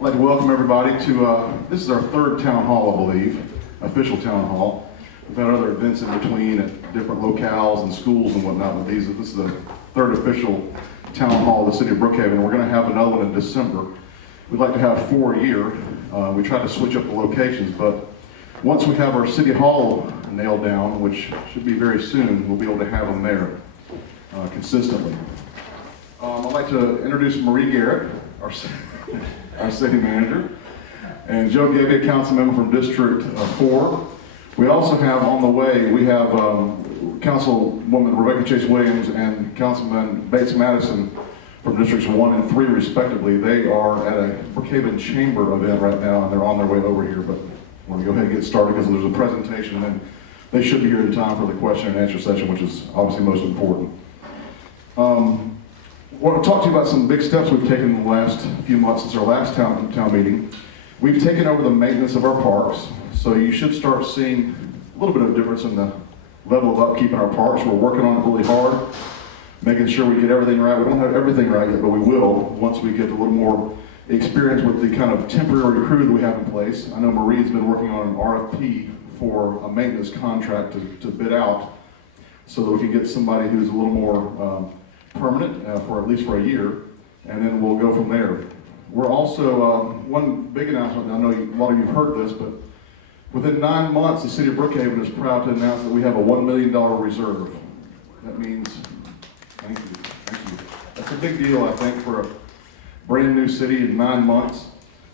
I'd like to welcome everybody to, this is our third town hall, I believe, official town hall. We've had other events in between at different locales and schools and whatnot, but this is the third official town hall of the city of Brookhaven. We're going to have another one in December. We'd like to have 4 a year. We try to switch up the locations, but once we have our city hall nailed down, which should be very soon, we'll be able to have them there consistently. I'd like to introduce Marie Garrett, our city manager, and Joe Gaby, council member from District 4. We also have on the way, we have Councilwoman Rebecca Chase Williams and Councilman Bates Madison from Districts 1 and 3 respectively. They are at a Brookhaven Chamber event right now, and they're on their way over here, but I want to go ahead and get started because there's a presentation, and then they should be here in time for the question and answer session, which is obviously most important. I want to talk to you about some big steps we've taken in the last few months since our last town meeting. We've taken over the maintenance of our parks, so you should start seeing a little bit of difference in the level of upkeep in our parks. We're working on it really hard, making sure we get everything right. We don't have everything right yet, but we will once we get a little more experience with the kind of temporary crew that we have in place. I know Marie's been working on an RFP for a maintenance contract to bid out so that we can get somebody who's a little more permanent for at least for a year, and then we'll go from there. We're also, one big announcement, I know a lot of you have heard this, but within 9 months, the city of Brookhaven is proud to announce that we have a $1 million reserve. That means, thank you. That's a big deal, I think, for a brand new city in 9 months.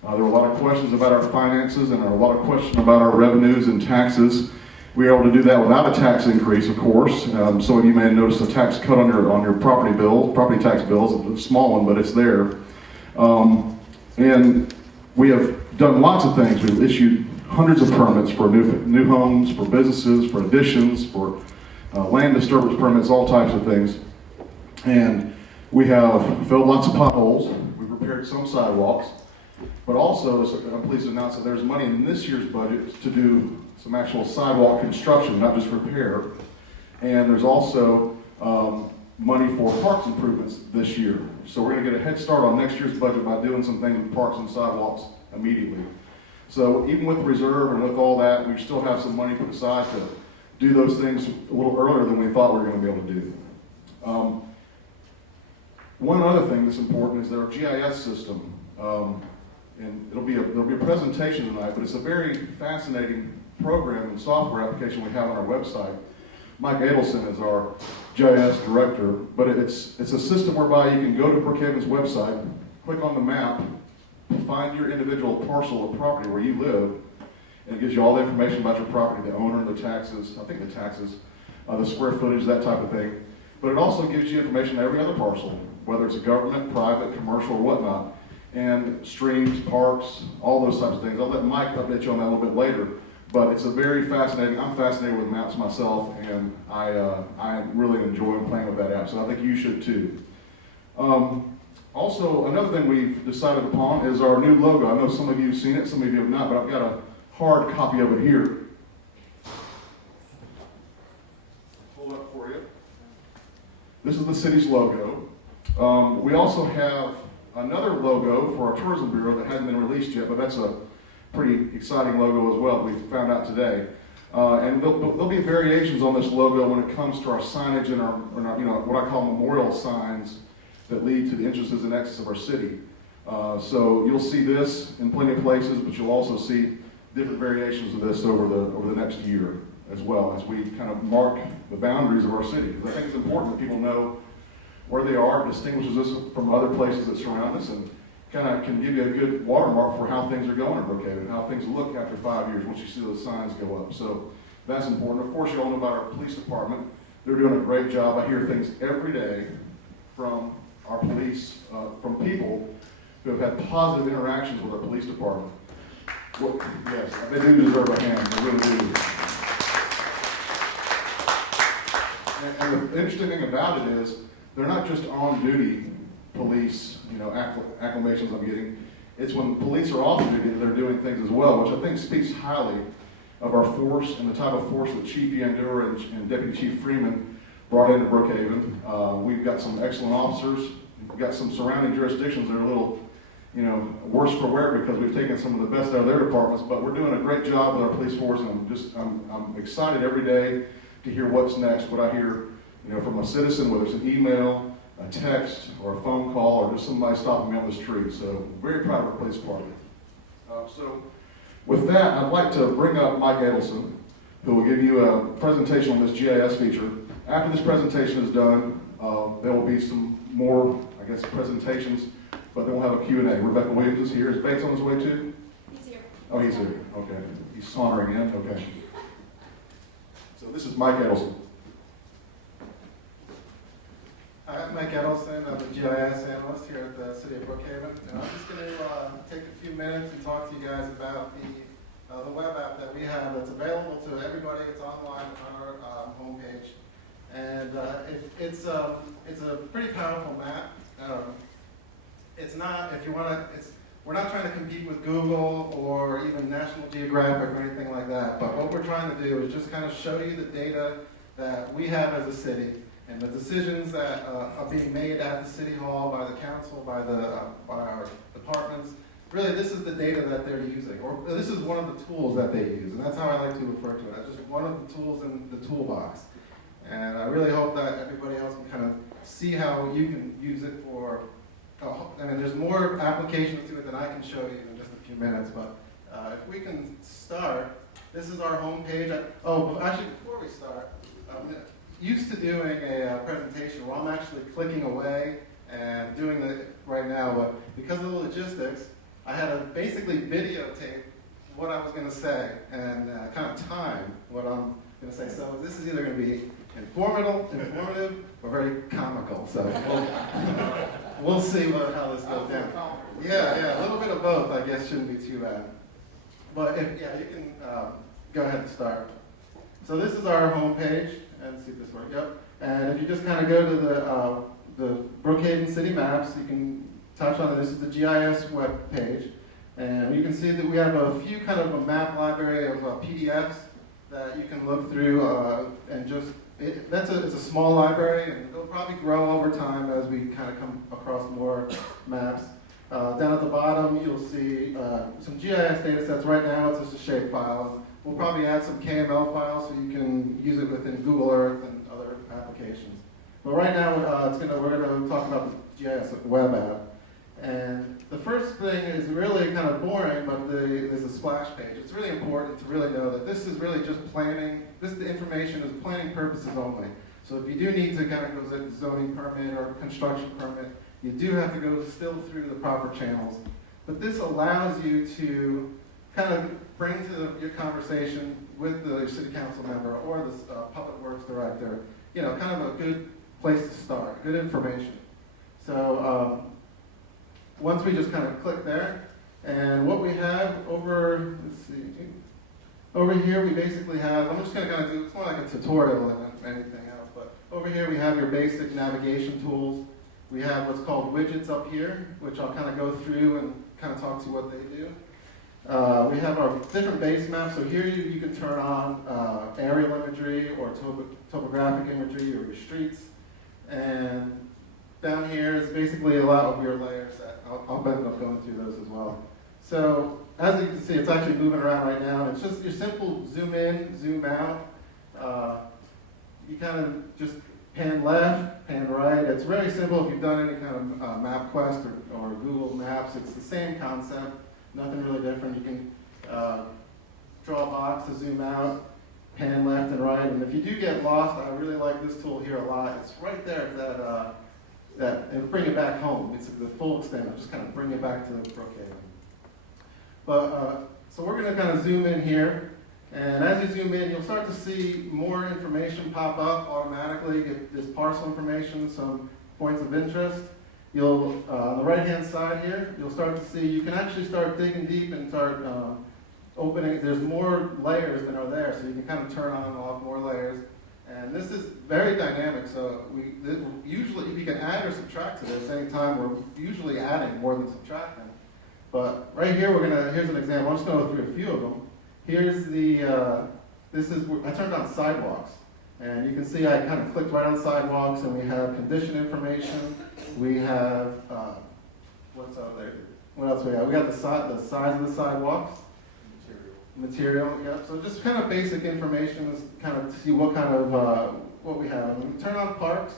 There were a lot of questions about our finances and a lot of questions about our revenues and taxes. We were able to do that without a tax increase, of course. Some of you may have noticed a tax cut on your property tax bills. It's a small one, but it's there. And we have done lots of things. We've issued hundreds of permits for new homes, for businesses, for additions, for land disturbance permits, all types of things. And we have filled lots of potholes. We've repaired some sidewalks. But also, I'm pleased to announce that there's money in this year's budget to do some actual sidewalk construction, not just repair. And there's also money for parks improvements this year. So we're going to get a head start on next year's budget by doing some things with parks and sidewalks immediately. So even with the reserve and with all that, we still have some money put aside to do those things a little earlier than we thought we were going to be able to do. One other thing that's important is their GIS system. And there'll be a presentation tonight, but it's a very fascinating program and software application we have on our website. Mike Adelson is our GIS director, but it's a system whereby you can go to Brookhaven's website, click on the map, find your individual parcel of property where you live, and it gives you all the information about your property, the owner, the taxes, the square footage, that type of thing. But it also gives you information on every other parcel, whether it's a government, private, commercial, or whatnot, and streams, parks, all those types of things. I'll let Mike update you on that a little bit later, but it's a very fascinating, I'm fascinated with maps myself, and I really enjoy playing with that app, so I think you should too. Also, another thing we've decided upon is our new logo. I know some of you have seen it, some of you have not, but I've got a hard copy of it here. Pull it up for you. This is the city's logo. We also have another logo for our tourism bureau that hasn't been released yet, but that's a pretty exciting logo as well, we found out today. And there'll be variations on this logo when it comes to our signage and our what I call memorial signs that lead to the entrances and exits of our city. So you'll see this in plenty of places, but you'll also see different variations of this over the next year as well, as we kind of mark the boundaries of our city. Because I think it's important that people know where they are. It distinguishes us from other places that surround us, and kind of can give you a good watermark for how things are going in Brookhaven, how things look after 5 years once you see those signs go up. So that's important. Of course, you all know about our police department. They're doing a great job. I hear things every day from our police, from people who have had positive interactions with our police department. Well, yes, they do deserve a hand. They really do. And the interesting thing about it is, they're not just on-duty police, acclamations I'm getting. It's when police are off duty that they're doing things as well, which I think speaks highly of our force and the type of force that Chief Yandur and Deputy Chief Freeman brought into Brookhaven. We've got some excellent officers. We've got some surrounding jurisdictions that are a little worse for wear because we've taken some of the best out of their departments, but we're doing a great job with our police force, and I'm excited every day to hear what's next, what I hear, from a citizen, whether it's an email, a text, or a phone call, or just somebody stopping me on the street. So very proud of our police department. So with that, I'd like to bring up Mike Edelson, who will give you a presentation on this GIS feature. After this presentation is done, there will be some more, presentations, but then we'll have a Q&A. Rebecca Williams is here. Is Bates on his way too? He's here. Oh, he's here. Okay. He's sauntering in. Okay. So this is Mike Edelson. Hi, I'm Mike Edelson. I'm a GIS analyst here at the City of Brookhaven. And I'm just going to take a few minutes and talk to you guys about the web app that we have that's available to everybody. It's online on our homepage. And it's a pretty powerful map. It's not, if you want to, we're not trying to compete with Google or even National Geographic or anything like that. But what we're trying to do is just kind of show you the data that we have as a city, and the decisions that are being made at the City Hall, by the council, by our departments. Really, this is the data that they're using, or this is one of the tools that they use, and that's how I like to refer to it, as just one of the tools in the toolbox. And I really hope that everybody else can kind of see how you can use it for, there's more applications to it than I can show you in just a few minutes, but if we can start, this is our homepage. Actually, before we start, used to doing a presentation where I'm actually clicking away and doing it right now, but because of the logistics, I had to basically videotape what I was going to say and kind of time what I'm going to say. So this is either going to be informative, or very comical. So we'll see how this goes down. Yeah, a little bit of both, I guess, shouldn't be too bad. But you can go ahead and start. So this is our homepage, and see if this works. Yep. And if you just kind of go to the Brookhaven City Maps, you can touch on it. This is the GIS web page, and you can see that we have a few kind of a map library of PDFs that you can look through, and just it's a small library, and it'll probably grow over time as we kind of come across more maps. Down at the bottom, you'll see some GIS data sets. Right now, it's just a shape file. We'll probably add some KML files so you can use it within Google Earth and other applications. But right now, we're going to talk about the GIS web app. And the first thing is really kind of boring, but there's a splash page. It's really important to really know that this is really just planning. The information is planning purposes only. So if you do need to kind of go to zoning permit or construction permit, you do have to go still through the proper channels. But this allows you to kind of bring to your conversation with the city council member or the public works director, kind of a good place to start, good information. So once we just kind of click there, and what we have over here we basically have, I'm just going to kind of do, it's more like a tutorial than anything else, but over here we have your basic navigation tools. We have what's called widgets up here, which I'll kind of go through and kind of talk to what they do. We have our different base maps, so here you can turn on aerial imagery or topographic imagery or your streets. And down here is basically a lot of your layers that I'll end up going through those as well. So as you can see, it's actually moving around right now, and it's just your simple zoom in, zoom out. You kind of just pan left, pan right. It's very simple if you've done any kind of MapQuest or Google Maps. It's the same concept, nothing really different. You can draw a box to zoom out, pan left and right. And if you do get lost, I really like this tool here a lot. It's right there that it'll bring it back home. It's the full extent. I'll just kind of bring it back to Brookhaven. But so we're going to kind of zoom in here. And as you zoom in, you'll start to see more information pop up automatically. Get this parcel information, some points of interest. You'll, on the right-hand side here, you'll start to see, you can actually start digging deep and start opening. There's more layers than are there, so you can kind of turn on and off more layers. And this is very dynamic, so usually, if you can add or subtract to this anytime, we're usually adding more than subtracting. But right here, here's an example. I'm just going to go through a few of them. Here's I turned on sidewalks. And you can see I kind of clicked right on sidewalks, and we have condition information. We have, what else else we got? We got the size of the sidewalks. Material, yeah. So just kind of basic information, is kind of to see what kind of, what we have. And we turn on parks,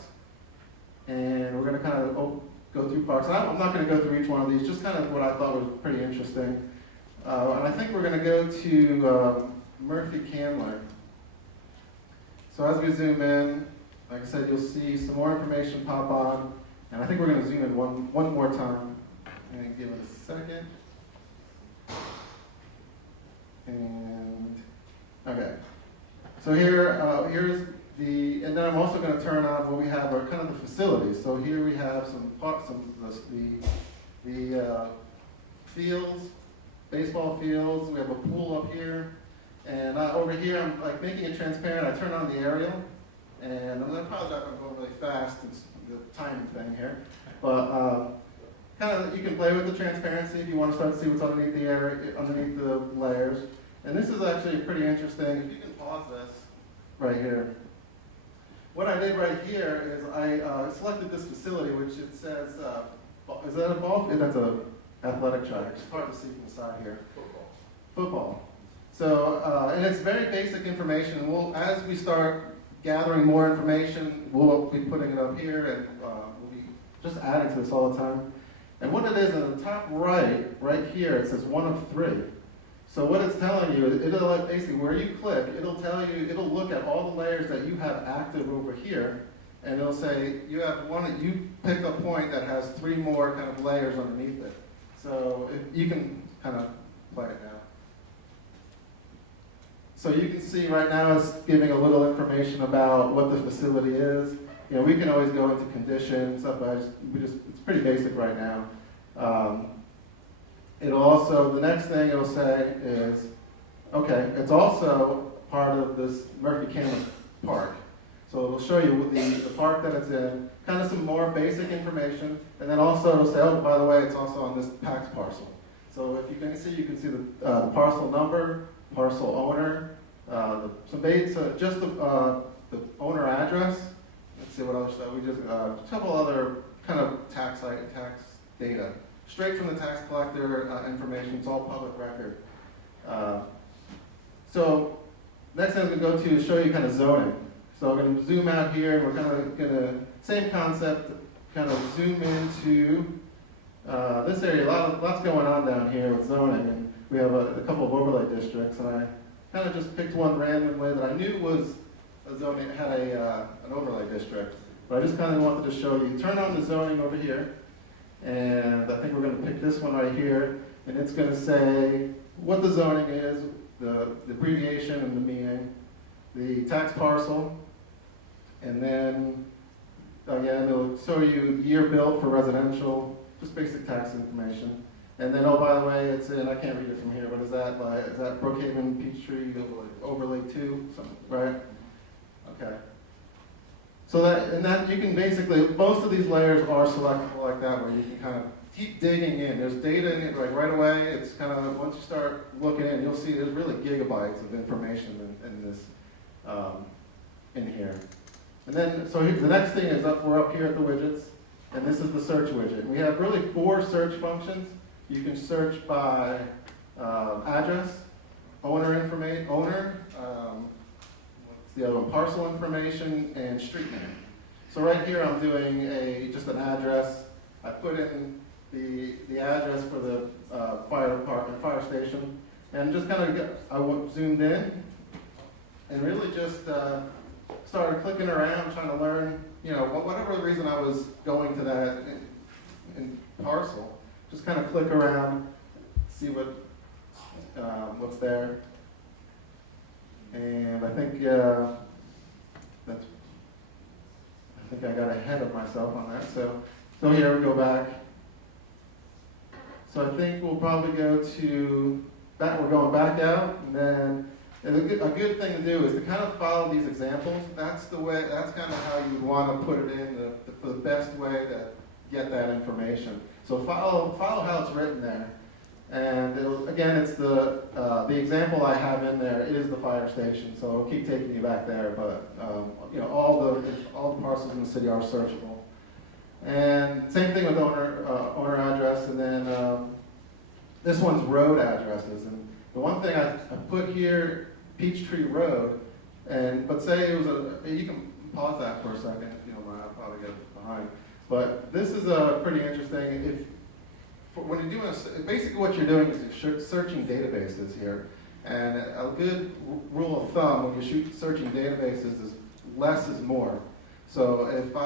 and we're gonna kind of go through parks. And I'm not gonna go through each one of these, just kind of what I thought was pretty interesting. And I think we're gonna go to Murphy Candler. So as we zoom in, like I said, you'll see some more information pop on, and I think we're gonna zoom in one more time. And give it a second. And, okay. So here's the, and then I'm also going to turn on what we have are kind of the facilities. So here we have the fields, baseball fields. We have a pool up here. And over here, I'm like making it transparent. I turn on the aerial. And I'm going to apologize if I'm going really fast. It's the timing thing here. But kind of, you can play with the transparency if you want to start to see what's underneath the area, underneath the layers. And this is actually pretty interesting. If you can pause this right here. What I did right here is I selected this facility, which it says, is that a ball? That's an athletic track. It's hard to see from the side here. Football. So, and it's very basic information. As we start gathering more information, we'll be putting it up here, and we'll be just adding to this all the time. And what it is, in the top right here, it says 1 of 3. So what it's telling you is, it'll basically, where you click, it'll tell you, it'll look at all the layers that you have active over here, and it'll say, you have you pick a point that has 3 more kind of layers underneath it. So you can kind of play it now. So you can see right now it's giving a little information about what the facility is. You know, we can always go into conditions, stuff, but it's pretty basic right now. It'll also, the next thing it'll say is, okay, it's also part of this Murphy Candler Park. So it'll show you the park that it's in, kind of some more basic information, and then also it'll say, oh, by the way, it's also on this tax parcel. So if you can see the parcel number, parcel owner, just the owner address. Let's see what else. We just a couple other kind of tax data, straight from the tax collector information. It's all public record. So next thing I'm going to go to is show you kind of zoning. So I'm going to zoom out here, and we're kind of going to same concept, kind of zoom into this area. Lots going on down here with zoning, and we have a couple of overlay districts, and I kind of just picked one randomly that I knew was a zoning, had an overlay district. But I just kind of wanted to show you. Turn on the zoning over here, and I think we're going to pick this one right here, and it's going to say what the zoning is, the abbreviation and the meaning, the tax parcel, and then again it'll show you year built for residential, just basic tax information. And then, oh, by the way, it's in, I can't read it from here, but is that Brookhaven, Peachtree, Overlay 2, something, right? Okay. So that you can basically, most of these layers are selectable like that, where you can kind of keep digging in. There's data in it like right away. It's kind of, once you start looking in, you'll see there's really gigabytes of information in this, in here. And then, so the next thing is we're up here at the widgets, and this is the search widget. We have really 4 search functions. You can search by address, owner, what's the other one? Parcel information, and street name. So right here I'm doing just an address. I put in the address for the fire department, fire station, and just kind of I zoomed in and really just started clicking around, trying to learn, you know, whatever the reason I was going to that in parcel. Just kind of click around, see what's there, and I think I got ahead of myself on that. So here we go back. So I think we'll probably go to that. We're going back out, and then a good thing to do is to kind of follow these examples. That's the way. That's kind of how you want to put it in for the best way to get that information. So follow how it's written there, and again, it's the example I have in there is the fire station. So I'll keep taking you back there, but you know, all the parcels in the city are searchable. And same thing with owner address, and then this one's road addresses. And the one thing I put here, Peachtree Road, but say it was you can pause that for a second if you don't mind, I'll probably get behind. But this is pretty interesting. When you're doing basically what you're doing is you're searching databases here. And a good rule of thumb when you're searching databases is less is more. So if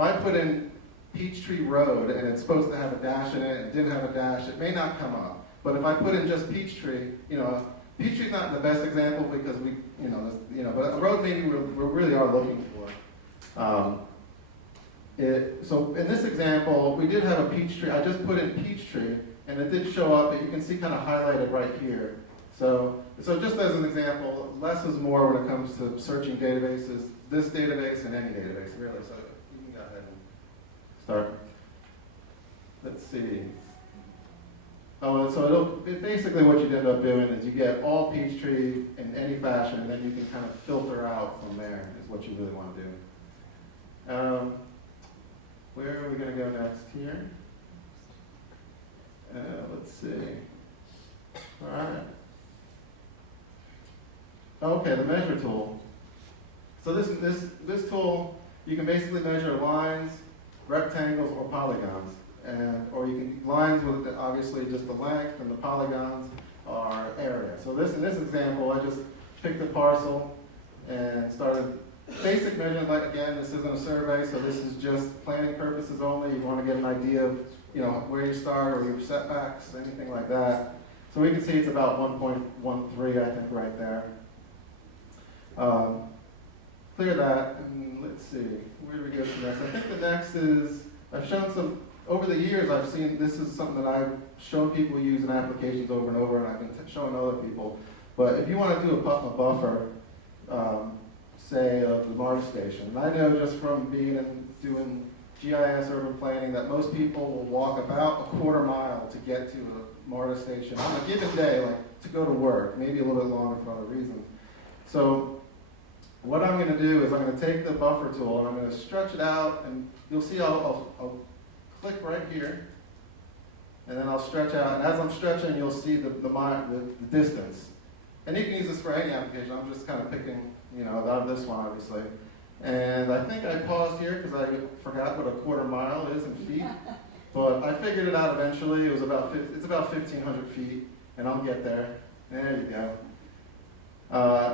I put in Peachtree Road and it's supposed to have a dash in it and it didn't have a dash, it may not come up. But if I put in just Peachtree, Peachtree's not the best example because but a road maybe we really are looking for. So in this example, we did have a Peachtree. I just put in Peachtree, and it did show up, but you can see kind of highlighted right here. So just as an example, less is more when it comes to searching databases, this database and any database, really. So you can go ahead and start. Let's see. Oh, so basically what you'd end up doing is you get all Peachtree in any fashion, and then you can kind of filter out from there is what you really want to do. Where are we going to go next here? Let's see. All right. Okay, the measure tool. So this tool, you can basically measure lines, rectangles, or polygons. Or you can lines with obviously just the length, and the polygons are area. So in this example, I just picked a parcel and started basic measurement. Like again, this isn't a survey, so this is just planning purposes only. You want to get an idea of where you start or your setbacks, anything like that. So we can see it's about 1.13, I think, right there. Clear that, and let's see, where do we go to next? I think the next is, I've shown some, over the years I've seen, this is something that I've shown people use in applications over and over, and I've been showing other people. But if you want to do a buffer, say of the MARTA station, and I know just from doing GIS urban planning that most people will walk about a quarter mile to get to a MARTA station on a given day, like to go to work, maybe a little bit longer for other reasons. So what I'm going to do is I'm going to take the buffer tool and I'm going to stretch it out, and you'll see I'll click right here, and then I'll stretch out, and as I'm stretching you'll see the distance. And you can use this for any application. I'm just kind of picking, out of this one obviously. And I think I paused here because I forgot what a quarter mile is in feet. But I figured it out eventually. It's about 1,500 feet, and I'll get there. There you go.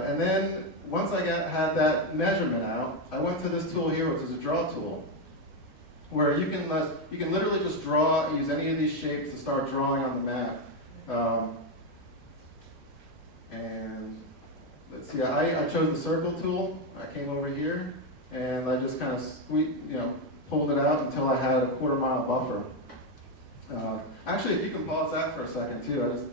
And then once I had that measurement out, I went to this tool here, which is a draw tool, where you can literally just use any of these shapes to start drawing on the map. And let's see, I chose the circle tool. I came over here, and I just kind of pulled it out until I had a quarter mile buffer. Actually, if you can pause that for a second too, I just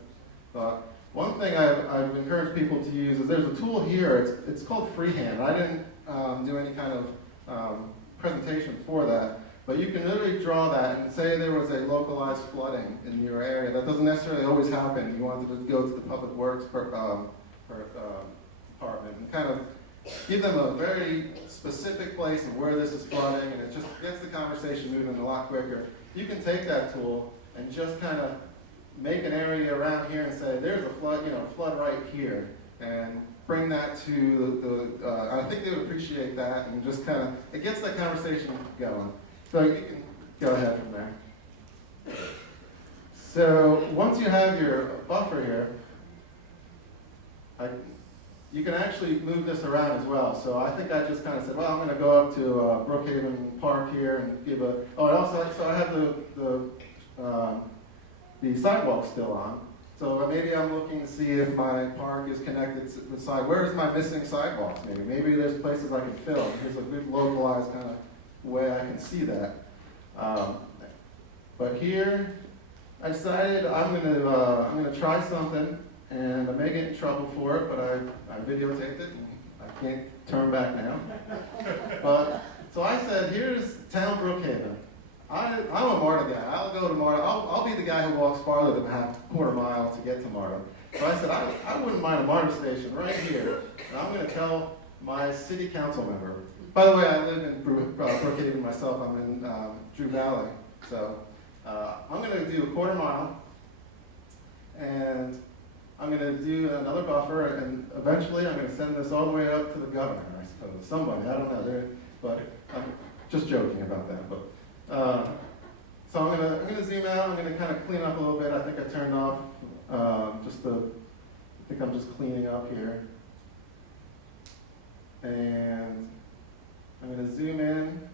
thought, one thing I've encouraged people to use is there's a tool here, it's called Freehand. I didn't do any kind of presentation for that, but you can literally draw that and say there was a localized flooding in your area. That doesn't necessarily always happen. You wanted to go to the Public Works department and kind of give them a very specific place of where this is flooding, and it just gets the conversation moving a lot quicker. You can take that tool and just kind of make an area around here and say, there's a flood, flood right here, and bring that to I think they would appreciate that, and just kind of, it gets that conversation going. So you can go ahead from there. So once you have your buffer here, you can actually move this around as well. So I think I just kind of said, well, I'm going to go up to Brookhaven Park here and give so I have the sidewalk still on. So maybe I'm looking to see if my park is connected with where's my missing sidewalks maybe? Maybe there's places I can fill. Here's a good localized kind of way I can see that. But here, I decided I'm gonna try something, and I may get in trouble for it, but I videotaped it, and I can't turn back now. But so I said, here's town Brookhaven. I'm a MARTA guy. I'll go to MARTA. I'll be the guy who walks farther than a quarter mile to get to MARTA. So I said, I wouldn't mind a MARTA station right here, and I'm going to tell my city council member. By the way, I live in Brookhaven myself. I'm in Drew Valley. So I'm going to do a quarter mile, And I'm going to do another buffer, and eventually I'm going to send this all the way up to the governor, I suppose. Somebody, I don't know, but I'm just joking about that. But so I'm going to zoom out. I'm going to kind of clean up a little bit. I think I turned off I think I'm just cleaning up here. And I'm going to zoom in.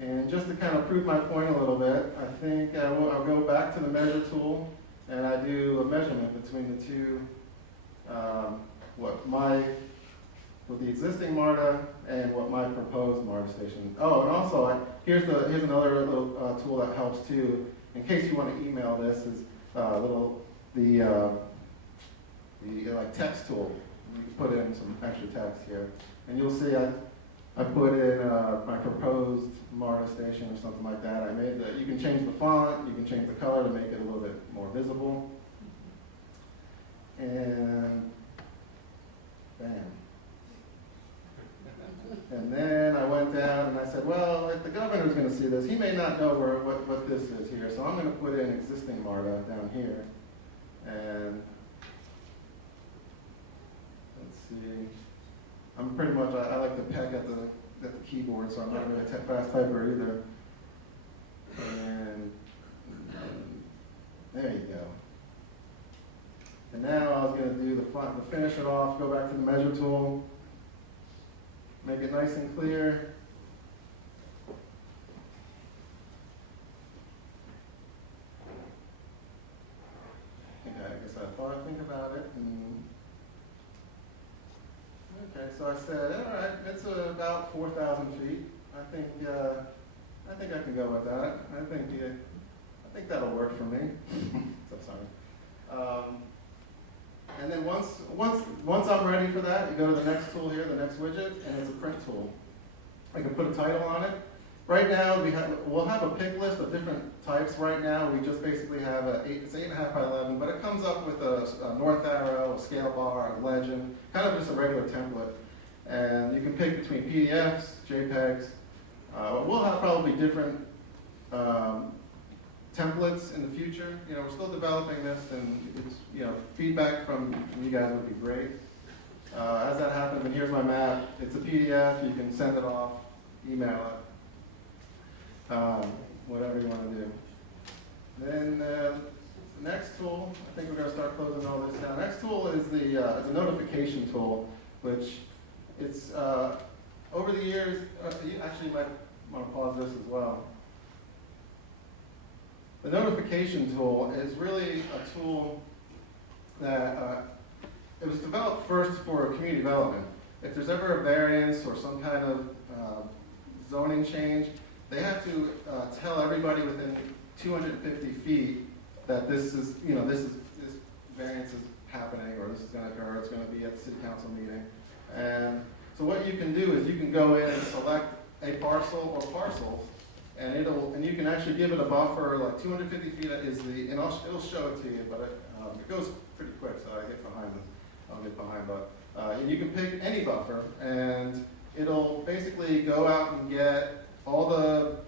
And just to kind of prove my point a little bit, I think I'll go back to the measure tool, and I do a measurement between the two, with the existing MARTA and what my proposed MARTA station. Oh, and also here's another little tool that helps too. In case you want to email this, is the like text tool. You can put in some extra text here, and you'll see I put in my proposed MARTA station or something like that. You can change the font, you can change the color to make it a little bit more visible. And bam. And then I went down and I said, well, if the governor's going to see this, he may not know what this is here. So I'm going to put in existing MARTA down here. And let's see. I'm pretty much, I like to peck at the keyboard, so I'm not really a fast typer either. And there you go. And now I was going to do to finish it off, go back to the measure tool, make it nice and clear. I guess I thought I'd think about it. Okay, so I said, all right, it's about 4,000 feet. I think I can go with that. I think that'll work for me. So sorry. And then once I'm ready for that, you go to the next tool here, the next widget, and it's a print tool. I can put a title on it. Right now, we'll have a pick list of different types. Right now, we just basically have it's 8.5 by 11, but it comes up with a north arrow, a scale bar, a legend, kind of just a regular template. And you can pick between PDFs, JPEGs. We'll have probably different templates in the future. We're still developing this, and it's, feedback from you guys would be great. As that happens, and here's my map. It's a PDF. You can send it off, email it. Whatever you want to do. Then the next tool, I think we're going to start closing all this down. Next tool is the notification tool, which it's over the years. You actually might want to pause this as well. The notification tool is really a tool that it was developed first for community development. If there's ever a variance or some kind of zoning change, they have to tell everybody within 250 feet that this variance is happening, or this is going to occur. It's going to be at the city council meeting. And so what you can do is you can go in and select a parcel or parcels, and you can actually give it a buffer. Like 250 feet is and it'll show it to you, but it goes pretty quick, so I'll get behind. But and you can pick any buffer, and it'll basically go out and get all the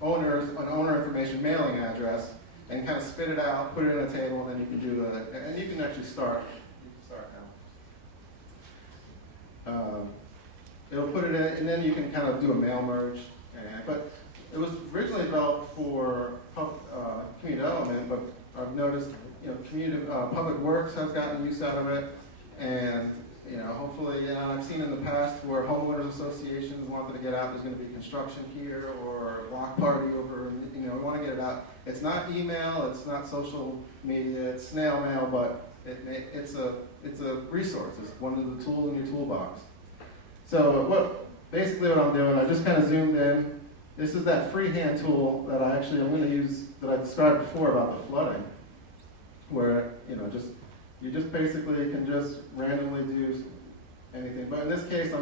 owner information, mailing address, and kind of spit it out, put it in a table, and then you can do and you can actually start. You can start now. It'll put it in, and then you can kind of do a mail merge. But it was originally developed for community development, but I've noticed, public works has gotten use out of it, and hopefully, I've seen in the past where homeowners associations wanted to get out. There's going to be construction here or a block party over. We want to get it out. It's not email. It's not social media. It's snail mail, but it's a resource. It's one of the tools in your toolbox. So basically what I'm doing, I just kind of zoomed in. This is that freehand tool that I'm going to use that I described before about the flooding, where you just basically can just randomly do anything. But in this case,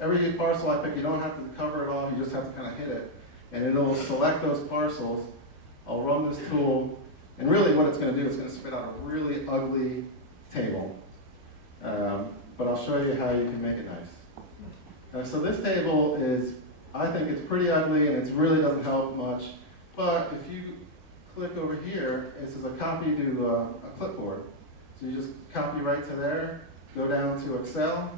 every parcel I pick, you don't have to cover it all, you just have to kind of hit it. And it'll select those parcels. I'll run this tool, and really what it's going to do is going to spit out a really ugly table. But I'll show you how you can make it nice. So this table I think it's pretty ugly, and it really doesn't help much. But if you click over here, it says a copy to a clipboard. So you just copy right to there, go down to Excel,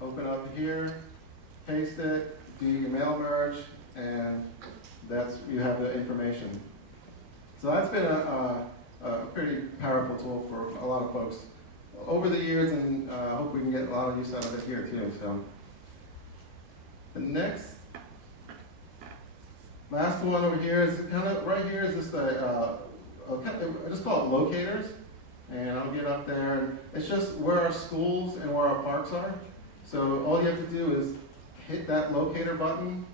open up here, paste it, do your mail merge, and you have the information. So that's been a pretty powerful tool for a lot of folks over the years, and I hope we can get a lot of use out of it here too. So the next, last one over here is kind of right here is just I just call it locators, and I'll get up there, and it's just where our schools and where our parks are. So all you have to do is hit that locator button,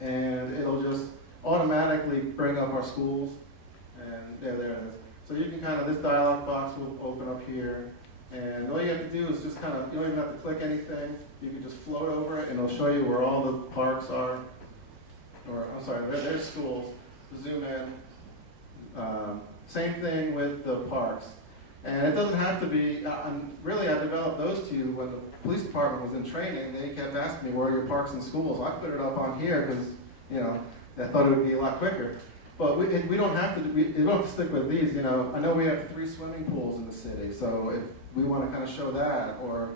and it'll just automatically bring up our schools, and there it is. So you can kind of, this dialog box will open up here, and all you have to do is just kind of, you don't even have to click anything, you can just float over it, and it'll show you where all the parks are, or, I'm sorry, there's schools, zoom in. Same thing with the parks. And it doesn't have to be, really I developed those two when the police department was in training. They kept asking me, where are your parks and schools? I put it up on here because, I thought it would be a lot quicker. But we don't have to, we don't have to stick with these, I know we have 3 swimming pools in the city, so if we want to kind of show that, or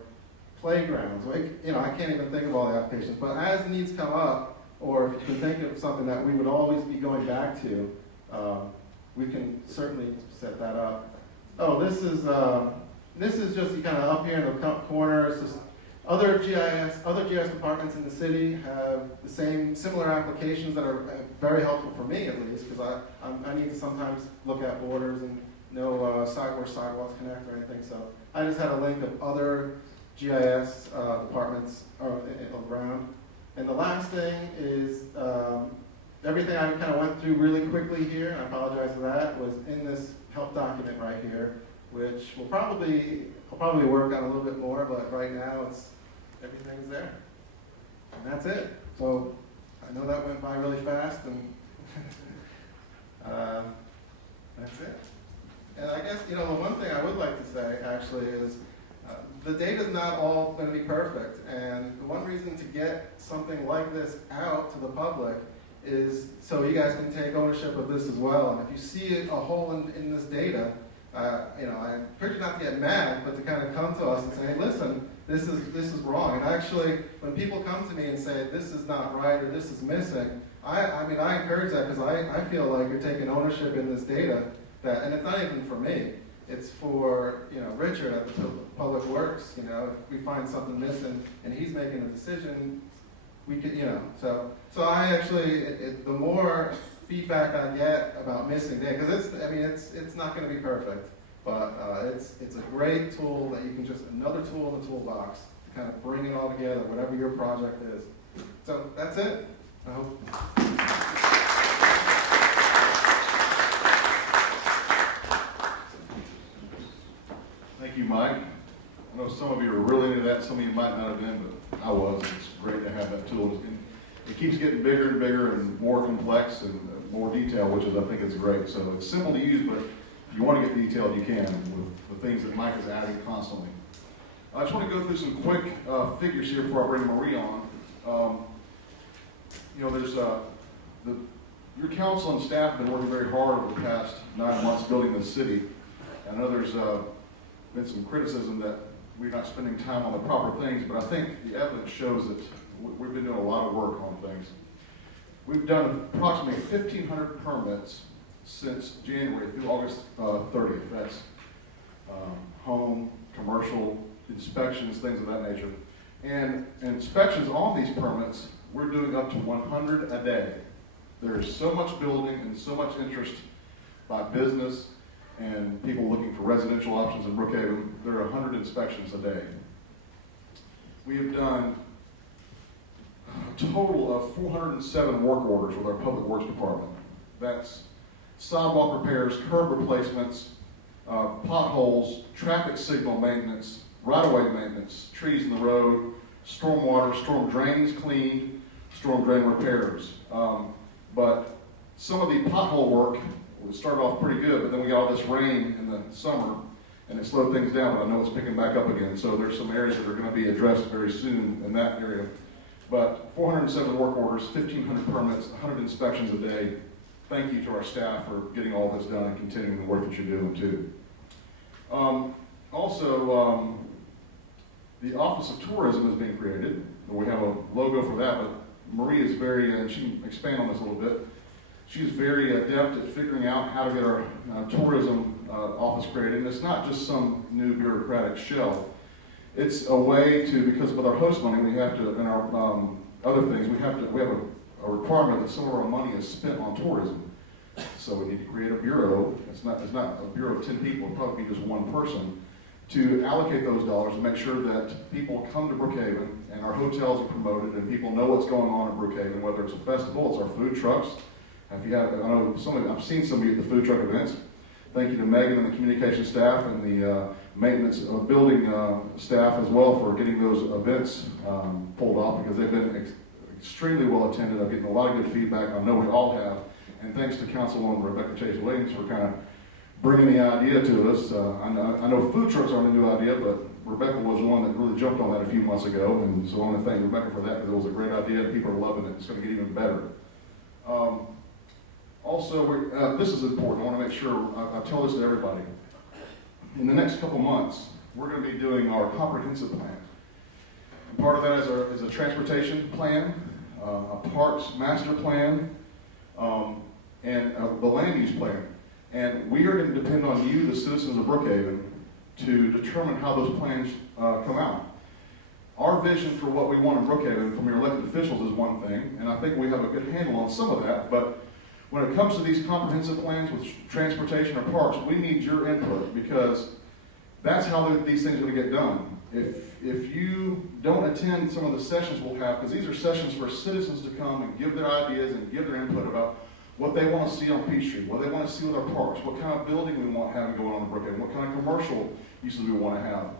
playgrounds, I can't even think of all the applications. But as needs come up, or if you can think of something that we would always be going back to, we can certainly set that up. Oh, this is just kind of up here in the corner. It's just other GIS departments in the city have the similar applications that are very helpful for me, at least, because I need to sometimes look at borders and know where sidewalks connect or anything. So I just had a link of other GIS departments around. And the last thing is everything I kind of went through really quickly here, and I apologize for that, was in this help document right here, which I'll probably work on a little bit more, but right now everything's there. And that's it. So I know that went by really fast, and that's it. And I guess, the one thing I would like to say actually is the data's not all going to be perfect, and the one reason to get something like this out to the public is so you guys can take ownership of this as well. And if you see a hole in this data, I encourage you not to get mad, but to kind of come to us and say, hey, listen, this is wrong. And actually, when people come to me and say, this is not right or this is missing, I encourage that because I feel like you're taking ownership in this data, and it's not even for me. It's for, Richard at the Public Works. If we find something missing and he's making a decision, we could, so I actually, the more feedback I get about missing data, because it's not going to be perfect, but it's a great tool that you can another tool in the toolbox to kind of bring it all together, whatever your project is. So that's it. I hope. Thank you, Mike. I know some of you are really into that, some of you might not have been, but I was. It's great to have that tool. It keeps getting bigger and bigger and more complex and more detailed, which I think is great. So it's simple to use, but if you want to get detailed, you can with the things that Mike is adding constantly. I just want to go through some quick figures here before I bring Marie on. There's your council and staff have been working very hard over the past 9 months building this city. I know there's been some criticism that we're not spending time on the proper things, but I think the evidence shows that we've been doing a lot of work on things. We've done approximately 1,500 permits since January through August 30th. That's home, commercial, inspections, things of that nature. And inspections on these permits, we're doing up to 100 a day. There's so much building and so much interest by business and people looking for residential options in Brookhaven. There are 100 inspections a day. We have done a total of 407 work orders with our Public Works Department. That's sidewalk repairs, curb replacements, potholes, traffic signal maintenance, right-of-way maintenance, trees in the road, stormwater, storm drains cleaned, storm drain repairs. But some of the pothole work started off pretty good, but then we got all this rain in the summer, and it slowed things down, but I know it's picking back up again. So there's some areas that are going to be addressed very soon in that area. But 407 work orders, 1,500 permits, 100 inspections a day. Thank you to our staff for getting all this done and continuing the work that you're doing too. The Office of Tourism is being created. We have a logo for that, but Marie is very, and she can expand on this a little bit, she's very adept at figuring out how to get our tourism office created. And it's not just some new bureaucratic shell. It's a way to, because with our host money, we have to, and our other things, we have a requirement that some of our money is spent on tourism. So we need to create a bureau. It's not a bureau of 10 people, it'll probably be just one person, to allocate those dollars and make sure that people come to Brookhaven and our hotels are promoted and people know what's going on in Brookhaven, whether it's a festival, it's our food trucks. If you have, I know I've seen some of you at the food truck events. Thank you to Megan and the communication staff and the maintenance building staff as well for getting those events pulled off, because they've been extremely well attended. I'm getting a lot of good feedback. I know we all have. And thanks to Councilwoman Rebecca Chase Williams for kind of bringing the idea to us. I know food trucks aren't a new idea, but Rebecca was the one that really jumped on that a few months ago. And so I want to thank Rebecca for that, because it was a great idea and people are loving it. It's going to get even better. Also, this is important. I want to make sure I tell this to everybody. In the next couple months, we're going to be doing our comprehensive plan. And part of that is a transportation plan, a parks master plan, and the land use plan. And we are going to depend on you, the citizens of Brookhaven, to determine how those plans come out. Our vision for what we want in Brookhaven from your elected officials is one thing, and I think we have a good handle on some of that, but when it comes to these comprehensive plans with transportation or parks, we need your input, because that's how these things are going to get done. If you don't attend some of the sessions we'll have, because these are sessions for citizens to come and give their ideas and give their input about what they want to see on Peachtree, what they want to see with our parks, what kind of building we want having going on in Brookhaven, what kind of commercial uses we want to have.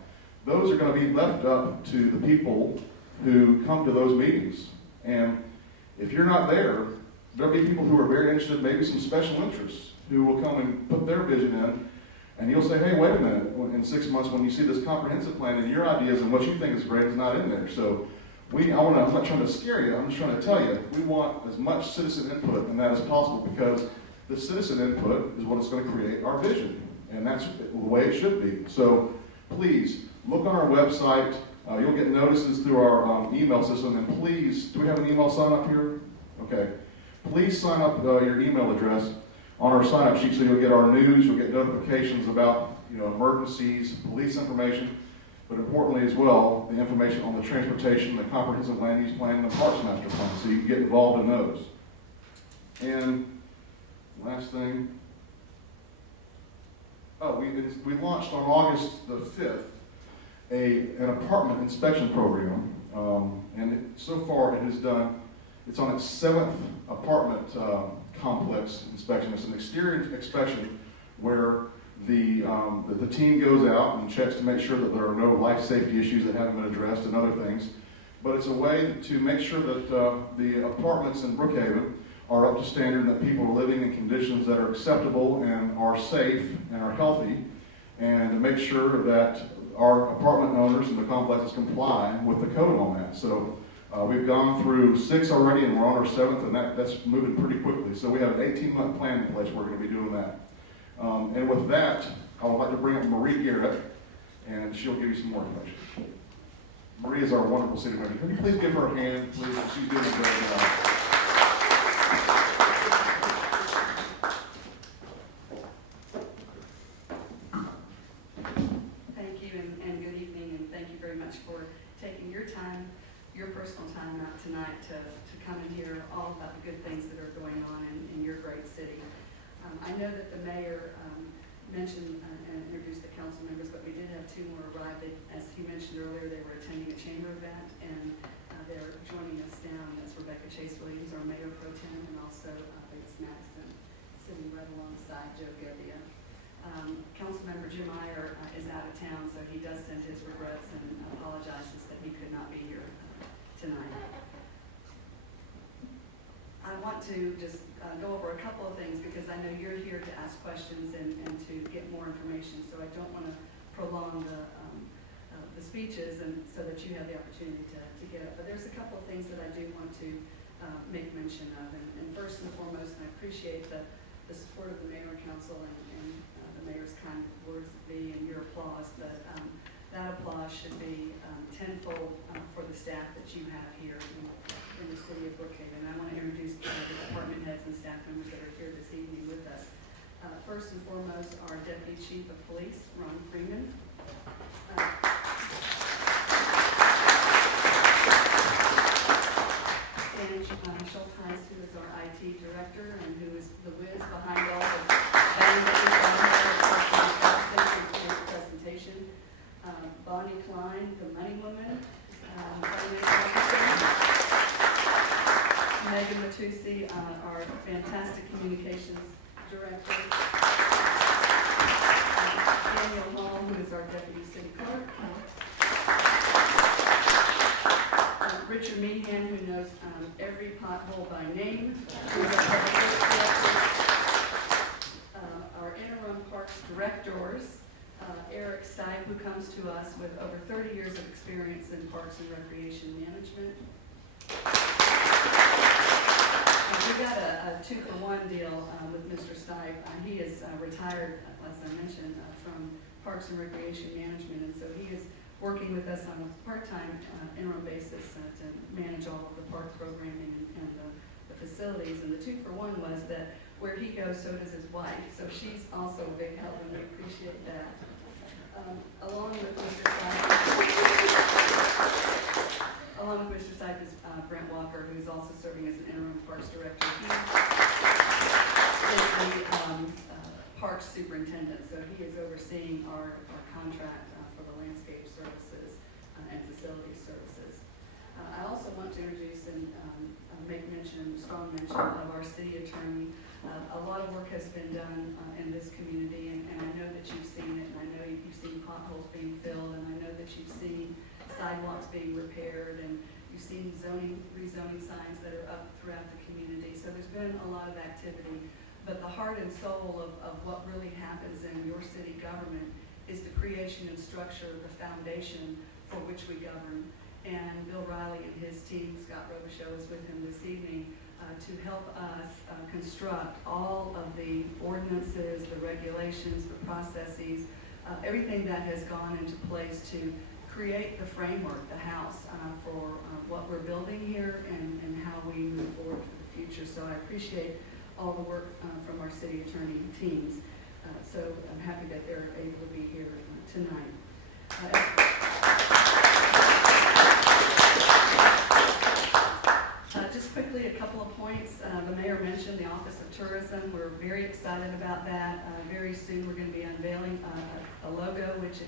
Those are going to be left up to the people who come to those meetings. And if you're not there, there'll be people who are very interested, maybe some special interests, who will come and put their vision in, and you'll say, hey, wait a minute, in 6 months when you see this comprehensive plan and your ideas and what you think is great is not in there. So I'm not trying to scare you, I'm just trying to tell you, we want as much citizen input in that as possible, because the citizen input is what is going to create our vision, and that's the way it should be. So please, look on our website, you'll get notices through our email system, and please, do we have an email sign up here? Okay. Please sign up your email address on our sign-up sheet so you'll get our news, you'll get notifications about emergencies, police information, but importantly as well, the information on the transportation, the comprehensive land use plan, and the parks master plan, so you can get involved in those. And last thing, we launched on August the 5th an apartment inspection program, and so far it's on its 7th apartment complex inspection. It's an exterior inspection where the team goes out and checks to make sure that there are no life safety issues that haven't been addressed and other things. But it's a way to make sure that the apartments in Brookhaven are up to standard, and that people are living in conditions that are acceptable and are safe and are healthy, and to make sure that our apartment owners and the complexes comply with the code on that. So we've gone through 6 already, and we're on our 7th, and that's moving pretty quickly. So we have an 18-month plan in place. We're going to be doing that. And with that, I would like to bring up Marie Garrett, and she'll give you some more information. Marie is our wonderful city manager. Can you please give her a hand, please? She's doing a great job. Thank you, and good evening, and thank you very much for taking your time, your personal time out tonight to come and hear all about the good things that are going on in your great city. I know that the mayor mentioned and introduced the council members, but we did have 2 more arrive. As he mentioned earlier, they were attending a chamber event, and they're joining us down. That's Rebecca Chase Williams, our mayor pro tem, and also Bates Madison, sitting right alongside Joe Gebbia. Councilmember Jim Meyer is out of town, so he does send his regrets and apologizes that he could not be here tonight. I want to just go over a couple of things, because I know you're here to ask questions and to get more information, so I don't want to prolong the speeches, and so that you have the opportunity to get up. But there's a couple of things that I do want to make mention of. And first and foremost, and I appreciate the support of the mayor and council and the mayor's kind words of me and your applause, but that applause should be tenfold for the staff that you have here in the city of Brookhaven. I want to introduce the department heads and staff members that are here this evening with us. First and foremost, our Deputy Chief of Police, Ron Freeman. And Schultheis, who is our IT director and who is the whiz behind all the presentation. Bonnie Klein, the money woman. Megan Matusi, our fantastic communications director. Daniel Hall, who is our deputy city clerk. Richard Meehan, who knows every pothole by name. Who is our public works director. Our interim parks directors, Eric Stipe, who comes to us with over 30 years of experience in parks and recreation management. We got a 2-for-1 deal with Mr. Stipe. He is retired, as I mentioned, from Parks and Recreation Management, and so he is working with us on a part-time interim basis to manage all of the park programming and the facilities. And the 2-for-1 was that where he goes, so does his wife. So she's also a big help, and we appreciate that. Along with Mr. Stipe is Brent Walker, who's also serving as an interim parks director. He is the parks superintendent, so he is overseeing our contract for the landscape services and facility services. I also want to introduce and make mention, strong mention of our city attorney. A lot of work has been done in this community, and I know that you've seen it, and I know you've seen potholes being filled, and I know that you've seen sidewalks being repaired, and you've seen rezoning signs that are up throughout the community. So there's been a lot of activity, but the heart and soul of what really happens in your city government is the creation and structure of the foundation for which we govern. And Bill Riley and his team, Scott Robichaux is with him this evening, to help us construct all of the ordinances, the regulations, the processes, everything that has gone into place to create the framework, the house, for what we're building here and how we move forward for the future. So I appreciate all the work from our city attorney teams. So I'm happy that they're able to be here tonight. Just quickly, a couple of points. The mayor mentioned the Office of Tourism. We're very excited about that. Very soon we're going to be unveiling a logo which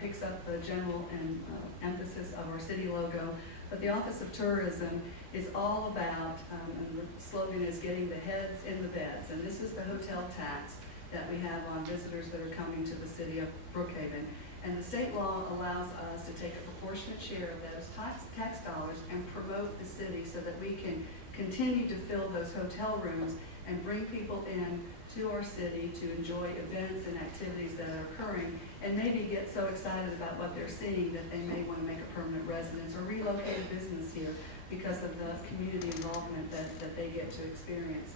picks up the general and emphasis of our city logo. But the Office of Tourism is all about, and the slogan is getting the heads in the beds. And this is the hotel tax that we have on visitors that are coming to the city of Brookhaven. And the state law allows us to take a proportionate share of those tax dollars and promote the city so that we can continue to fill those hotel rooms and bring people in to our city to enjoy events and activities that are occurring, and maybe get so excited about what they're seeing that they may want to make a permanent residence or relocate a business here because of the community involvement that they get to experience.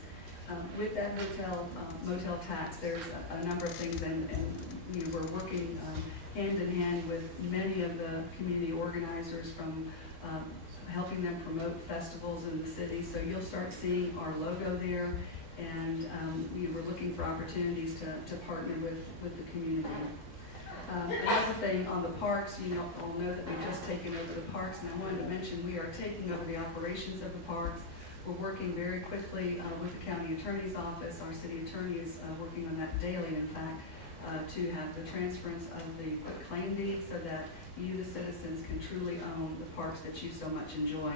With that motel tax, there's a number of things, and we're working hand in hand with many of the community organizers from helping them promote festivals in the city. So you'll start seeing our logo there, and we're looking for opportunities to partner with the community. Another thing on the parks, all know that we've just taken over the parks, and I wanted to mention we are taking over the operations of the parks. We're working very quickly with the county attorney's office. Our city attorney is working on that daily, in fact, to have the transference of the claim deed so that you, the citizens, can truly own the parks that you so much enjoy.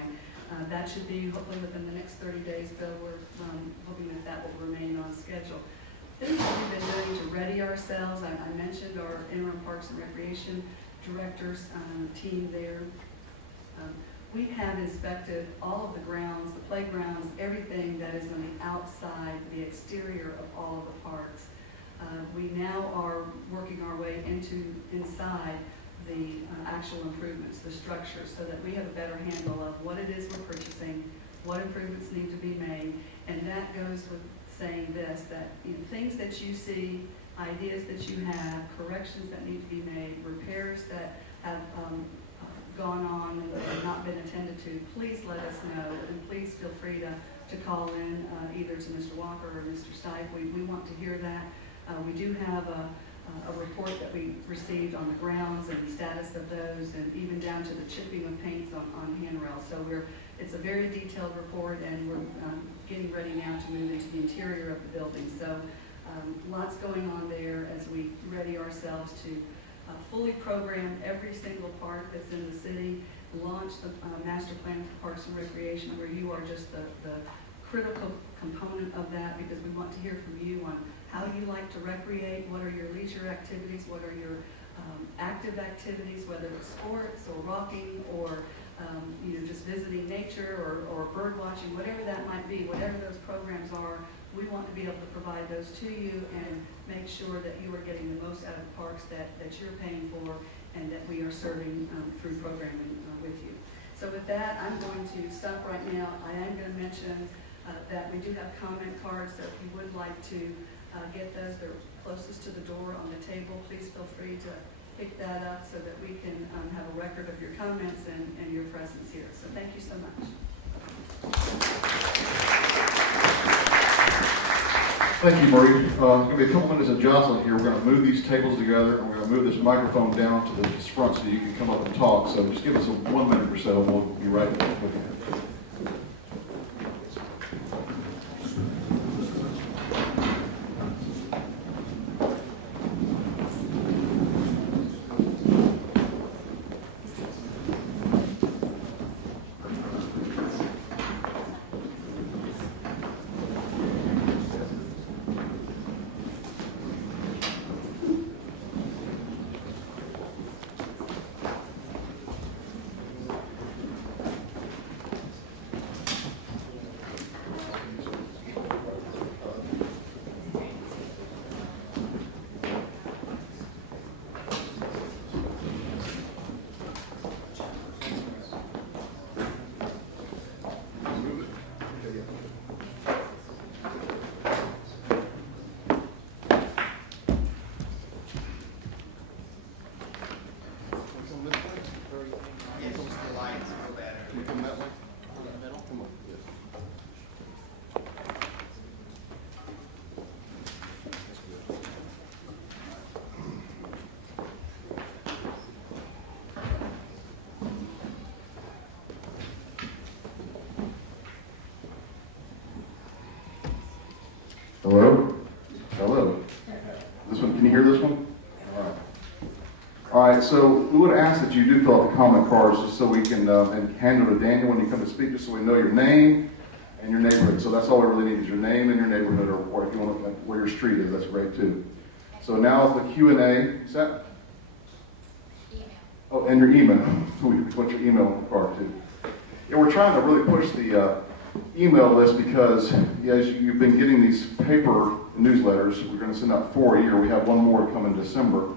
That should be hopefully within the next 30 days, Bill. We're hoping that will remain on schedule. Things that we've been doing to ready ourselves, I mentioned our interim Parks and Recreation Directors team there. We have inspected all of the grounds, the playgrounds, everything that is on the outside, the exterior of all of the parks. We now are working our way inside the actual improvements, the structure, so that we have a better handle of what it is we're purchasing, what improvements need to be made. And that goes with saying this, that things that you see, ideas that you have, corrections that need to be made, repairs that have gone on and not been attended to, please let us know, and please feel free to call in either to Mr. Walker or Mr. Stipe. We want to hear that. We do have a report that we received on the grounds and the status of those, and even down to the chipping of paints on handrails. So it's a very detailed report, and we're getting ready now to move into the interior of the building. So lots going on there as we ready ourselves to fully program every single park that's in the city, launch the master plan for Parks and Recreation, where you are just the critical component of that, because we want to hear from you on how you like to recreate, what are your leisure activities, what are your active activities, whether it's sports or walking or just visiting nature or bird watching, whatever that might be, whatever those programs are. We want to be able to provide those to you and make sure that you are getting the most out of the parks that you're paying for, and that we are serving through programming with you. So with that, I'm going to stop right now. I am going to mention that we do have comment cards, so if you would like to get those, they're closest to the door on the table. Please feel free to pick that up so that we can have a record of your comments and your presence here. So thank you so much. Thank you, Marie. There's going to be a couple minutes of jostling here. We're going to move these tables together, and we're going to move this microphone down to the front so you can come up and talk. So just give us 1 minute or so, and we'll be right with you. Hello? Hello? This one, can you hear this one? All right. All right, so we would ask that you do fill out the comment cards just so we can and hand them to Daniel when you come to speak, just so we know your name and your neighborhood. So that's all we really need is your name and your neighborhood, or if you want to, where your street is, that's great too. So now is the Q&A. Is that? Email. Oh, and your email. We want your email card too. Yeah, we're trying to really push the email list because as you've been getting these paper newsletters, we're going to send out 4 a year. We have one more to come in December.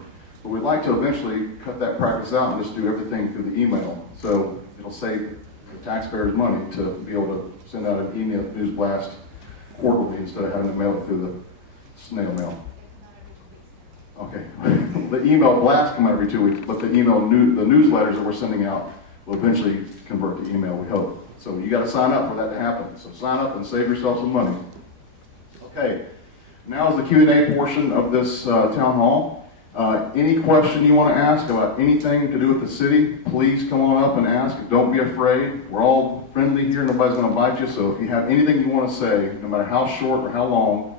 But we'd like to eventually cut that practice out and just do everything through the email. So it'll save the taxpayers money to be able to send out an email news blast quarterly instead of having to mail it through the snail mail. Okay. The email blasts come out every 2 weeks, but the the newsletters that we're sending out will eventually convert to email, we hope. So you got to sign up for that to happen. So sign up and save yourself some money. Okay. Now is the Q&A portion of this town hall. Any question you want to ask about anything to do with the city, please come on up and ask. Don't be afraid. We're all friendly here. Nobody's going to bite you. So if you have anything you want to say, no matter how short or how long,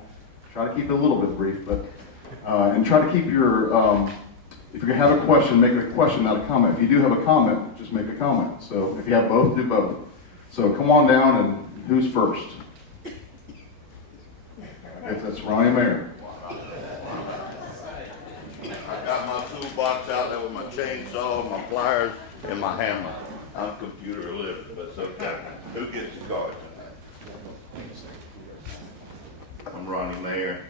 try to keep it a little bit brief, but and try to keep your, if you're going to have a question, make it a question, not a comment. If you do have a comment, just make a comment. So if you have both, do both. So come on down, and who's first? If that's Ronnie Mayer. I got my toolbox out there with my chainsaw, my pliers, and my hammer. I'm computer illiterate, but it's okay. Who gets the card tonight? I'm Ronnie Mayer.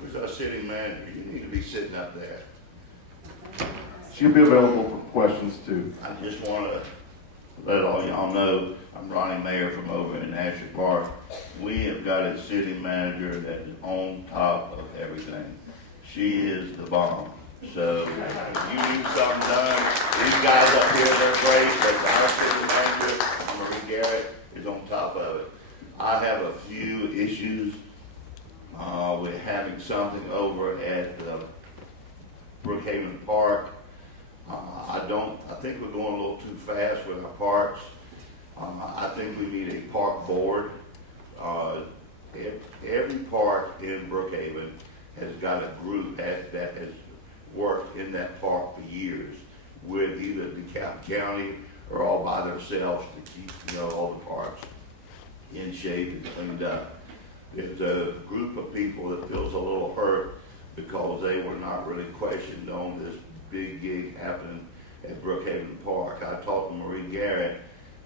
Who's our city manager? You need to be sitting up there. she'll be available for questions too. I just want to let all y'all know, I'm Ronnie Mayer from over in Asher Park. We have got a city manager that is on top of everything. She is the bomb. So if you need something done, these guys up here, they're great, but our city manager, Marie Garrett, is on top of it. I have a few issues. We're having something over at Brookhaven Park. I think we're going a little too fast with our parks. I think we need a park board. Every park in Brookhaven has got a group that has worked in that park for years with either DeKalb County or all by themselves to keep, all the parks in shape and cleaned up. There's a group of people that feels a little hurt because they were not really questioned on this big gig happening at Brookhaven Park. I talked to Marie Garrett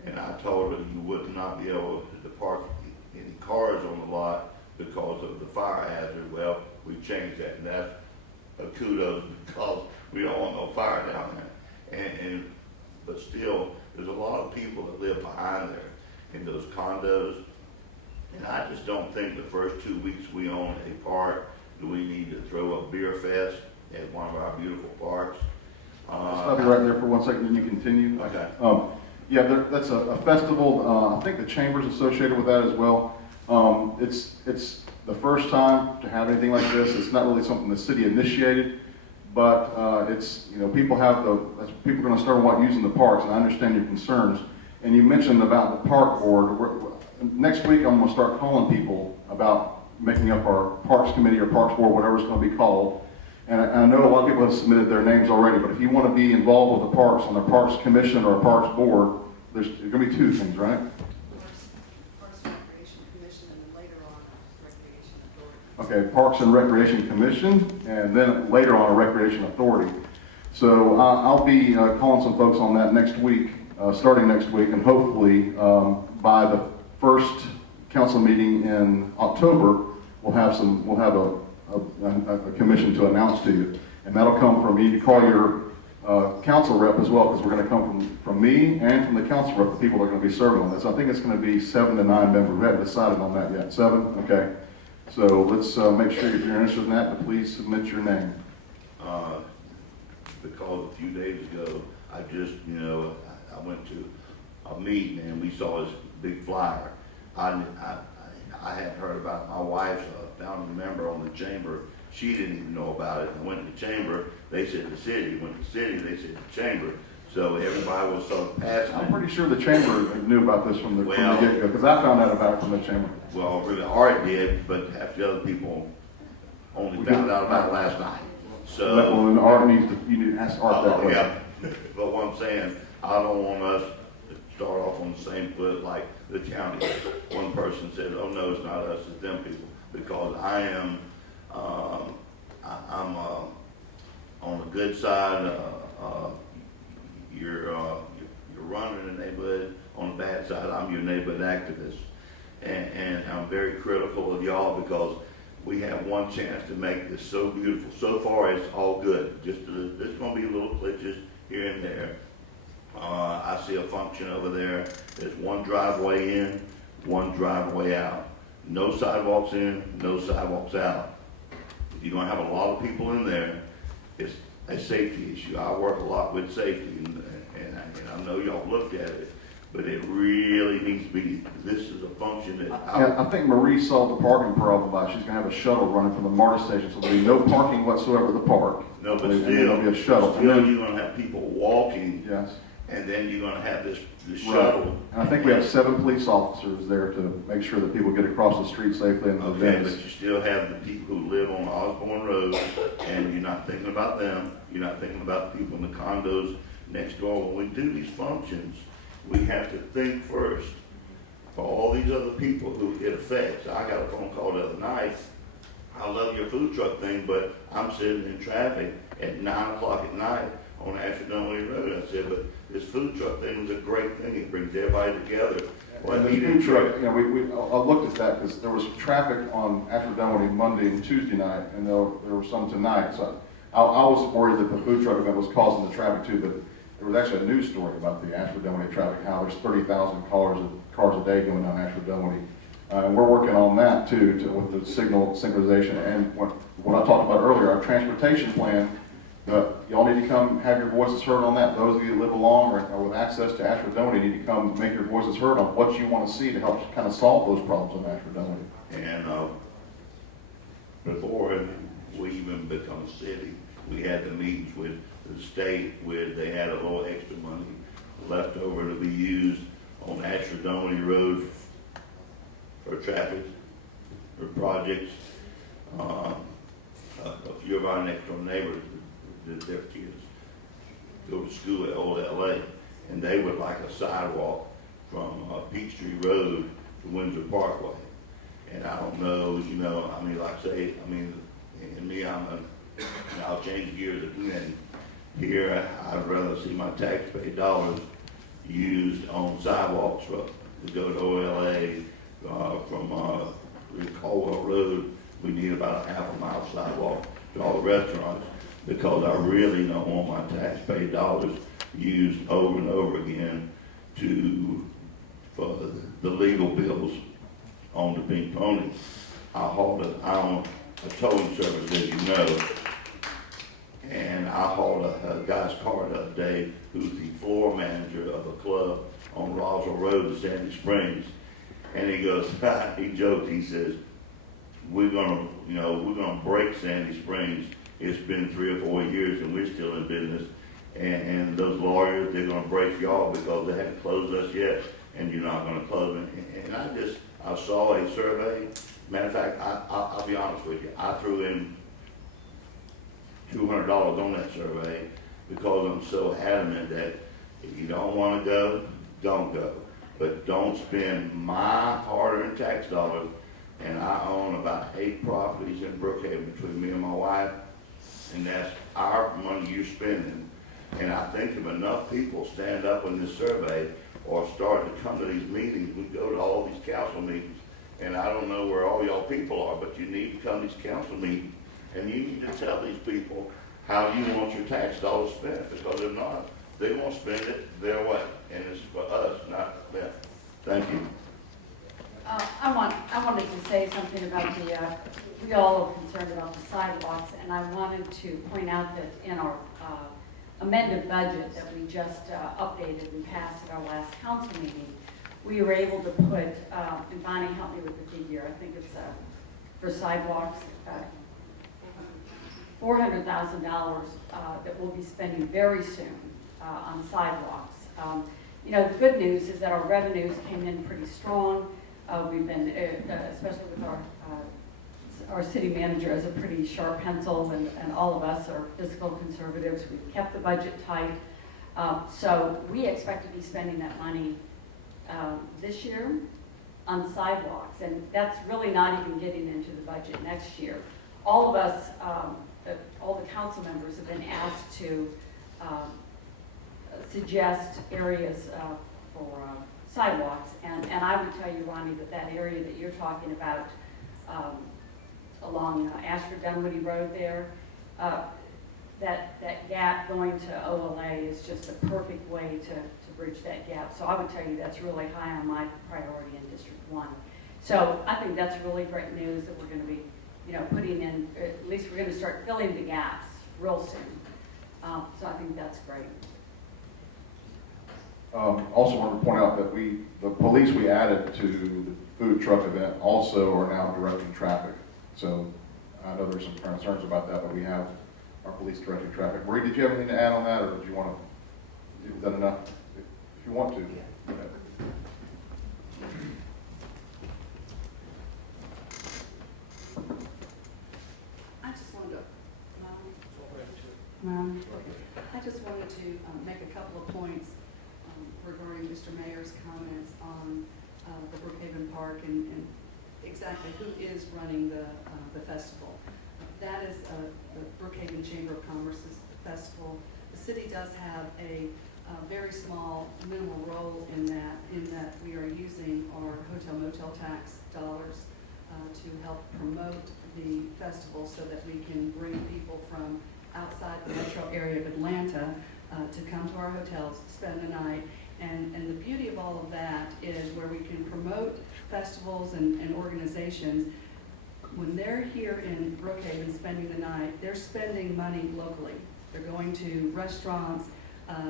and I told her you would not be able to park any cars on the lot because of the fire hazard. Well, we changed that, and that's a kudos because we don't want no fire down there. But still, there's a lot of people that live behind there in those condos, and I just don't think the first 2 weeks we own a park do we need to throw a beer fest at one of our beautiful parks. I'll be right there for 1 second, then you continue. Okay. Yeah, that's a festival. I think the chamber's associated with that as well. It's the first time to have anything like this. It's not really something the city initiated, but it's people are going to start using the parks, and I understand your concerns. And you mentioned about the park board. Next week, I'm going to start calling people about making up our parks committee or parks board, whatever it's going to be called. And I know a lot of people have submitted their names already, but if you want to be involved with the parks on the parks commission or a parks board, there's going to be two things, right? Parks and Recreation Commission, and then later on, Recreation Authority. Okay, Parks and Recreation Commission, and then later on a Recreation Authority. So I'll be calling some folks on that next week, starting next week, and hopefully by the first council meeting in October, we'll have a commission to announce to you, and that'll come from you. You call your council rep as well, because we're going to come from me and from the council rep, the people that are going to be serving on this. I think it's going to be 7 to 9 members. We haven't decided on that yet. 7? Okay. So let's make sure if you're interested in that, but please submit your name. Because a few days ago, I just, I went to a meeting and we saw this big flyer. I hadn't heard about it. My wife's a founding member on the chamber. She didn't even know about it. I went to the chamber, they said the city. Went to the city, they said the chamber. So everybody was sort of passing it. I'm pretty sure the chamber knew about this from the get-go, because I found out about it from the chamber. Well, really, Art did, but half the other people only found out about it last night. So. Well, then Art you need to ask Art that question. Yeah, but what I'm saying, I don't want us to start off on the same foot like the county. One person said, "Oh no, it's not us, it's them people," because I'm on the good side. You're running the neighborhood. On the bad side, I'm your neighborhood activist, and I'm very critical of y'all because we have one chance to make this so beautiful. So far, it's all good. There's going to be little glitches here and there. I see a function over there. There's one driveway in, one driveway out. No sidewalks in, no sidewalks out. If you're going to have a lot of people in there, it's a safety issue. I work a lot with safety, and I know y'all looked at it, but it really needs to be, this is a function that I think Marie solved the parking problem by she's going to have a shuttle running from the MARTA station, so there'll be no parking whatsoever at the park. No, but and still, there'll be a shuttle. Still, you're going to have people walking, Yes. and then you're going to have this Right. shuttle. And I think we have 7 police officers there to make sure that people get across the street safely in the Okay, events. but you still have the people who live on Osborne Road, and you're not thinking about them. You're not thinking about the people in the condos next door. When we do these functions, we have to think first for all these other people who it affects. I got a phone call the other night. I love your food truck thing, but I'm sitting in traffic at 9 o'clock at night on Ashton-Dunwoody Road. I said, but this food truck thing is a great thing. It brings everybody together. And the food truck, I looked at that because there was traffic on Ashton-Dunwoody Monday and Tuesday night, and there were some tonight. So I was worried that the food truck event was causing the traffic too, but there was actually a news story about the Ashford Dunwoody traffic, how there's 30,000 cars a day going down Ashford Dunwoody. And we're working on that too, with the signal synchronization. And what I talked about earlier, our transportation plan, y'all need to come have your voices heard on that. Those of you that live along or with access to Ashford Dunwoody need to come make your voices heard on what you want to see to help kind of solve those problems in Ashford Dunwoody. And before we even become a city, we had the meetings with the state where they had a little extra money left over to be used on Ashford Dunwoody Road for traffic, for projects. A few of our next door neighbors, their kids go to school at Old LA, and they would like a sidewalk from Peachtree Road to Windsor Parkway. And I don't know, you know, I mean, like say, I mean, and me, I'll change gears again. Here, I'd rather see my taxpayer dollars used on sidewalks to go to OLA, from Caldwell Road. We need about a half a mile sidewalk to all the restaurants, because I really don't want my taxpayer dollars used over and over again for the legal bills on the Pink Pony. I own a towing service, as you know, and I hauled a guy's car the other day who's the floor manager of a club on Roswell Road in Sandy Springs. And he goes, he joked, he says, we're gonna break Sandy Springs. It's been 3 or 4 years and we're still in business. And those lawyers, they're gonna break y'all because they haven't closed us yet, and you're not gonna close it. And I saw a survey. Matter of fact, I'll be honest with you, I threw in $200 on that survey because I'm so adamant that if you don't wanna go, don't go. But don't spend my hard-earned tax dollars, and I own about 8 properties in Brookhaven between me and my wife, and that's our money you're spending. And I think if enough people stand up in this survey or start to come to these meetings, we go to all these council meetings, and I don't know where all y'all people are, but you need to come to these council meetings, and you need to tell these people how you want your tax dollars spent, because if not, they won't spend it their way, and it's for us, not them. Thank you. I wanted to say something about we all are concerned about the sidewalks, and I wanted to point out that in our amended budget that we just updated and passed at our last council meeting, we were able to put, and Bonnie helped me with the figure, I think it's for sidewalks, $400,000 that we'll be spending very soon on sidewalks. You know, the good news is that our revenues came in pretty strong. We've been, especially with our city manager as a pretty sharp pencil, and all of us are fiscal conservatives. We've kept the budget tight. So we expect to be spending that money this year on sidewalks, and that's really not even getting into the budget next year. All of us, all the council members have been asked to suggest areas for sidewalks, and I would tell you, Ronnie, that area that you're talking about along Ashford Dunwoody Road there, that gap going to OLA is just a perfect way to bridge that gap. So I would tell you that's really high on my priority in District 1. So I think that's really great news that we're going to be, you know, putting in, at least we're going to start filling the gaps real soon. So I think that's great. Also wanted to point out that the police we added to the food truck event also are now directing traffic. So I know there's some concerns about that, but we have our police directing traffic. Marie, did you have anything to add on that, or did you want to, is that enough? If you want to. Yeah. I just wanted to, I just wanted to make a couple of points regarding Mr. Mayor's comments on the Brookhaven Park and exactly who is running the festival. That is the Brookhaven Chamber of Commerce's festival. The city does have a very small, minimal role in that we are using our hotel motel tax dollars to help promote the festival so that we can bring people from outside the metro area of Atlanta to come to our hotels, spend the night. And the beauty of all of that is where we can promote festivals and organizations. When they're here in Brookhaven spending the night, they're spending money locally. They're going to restaurants,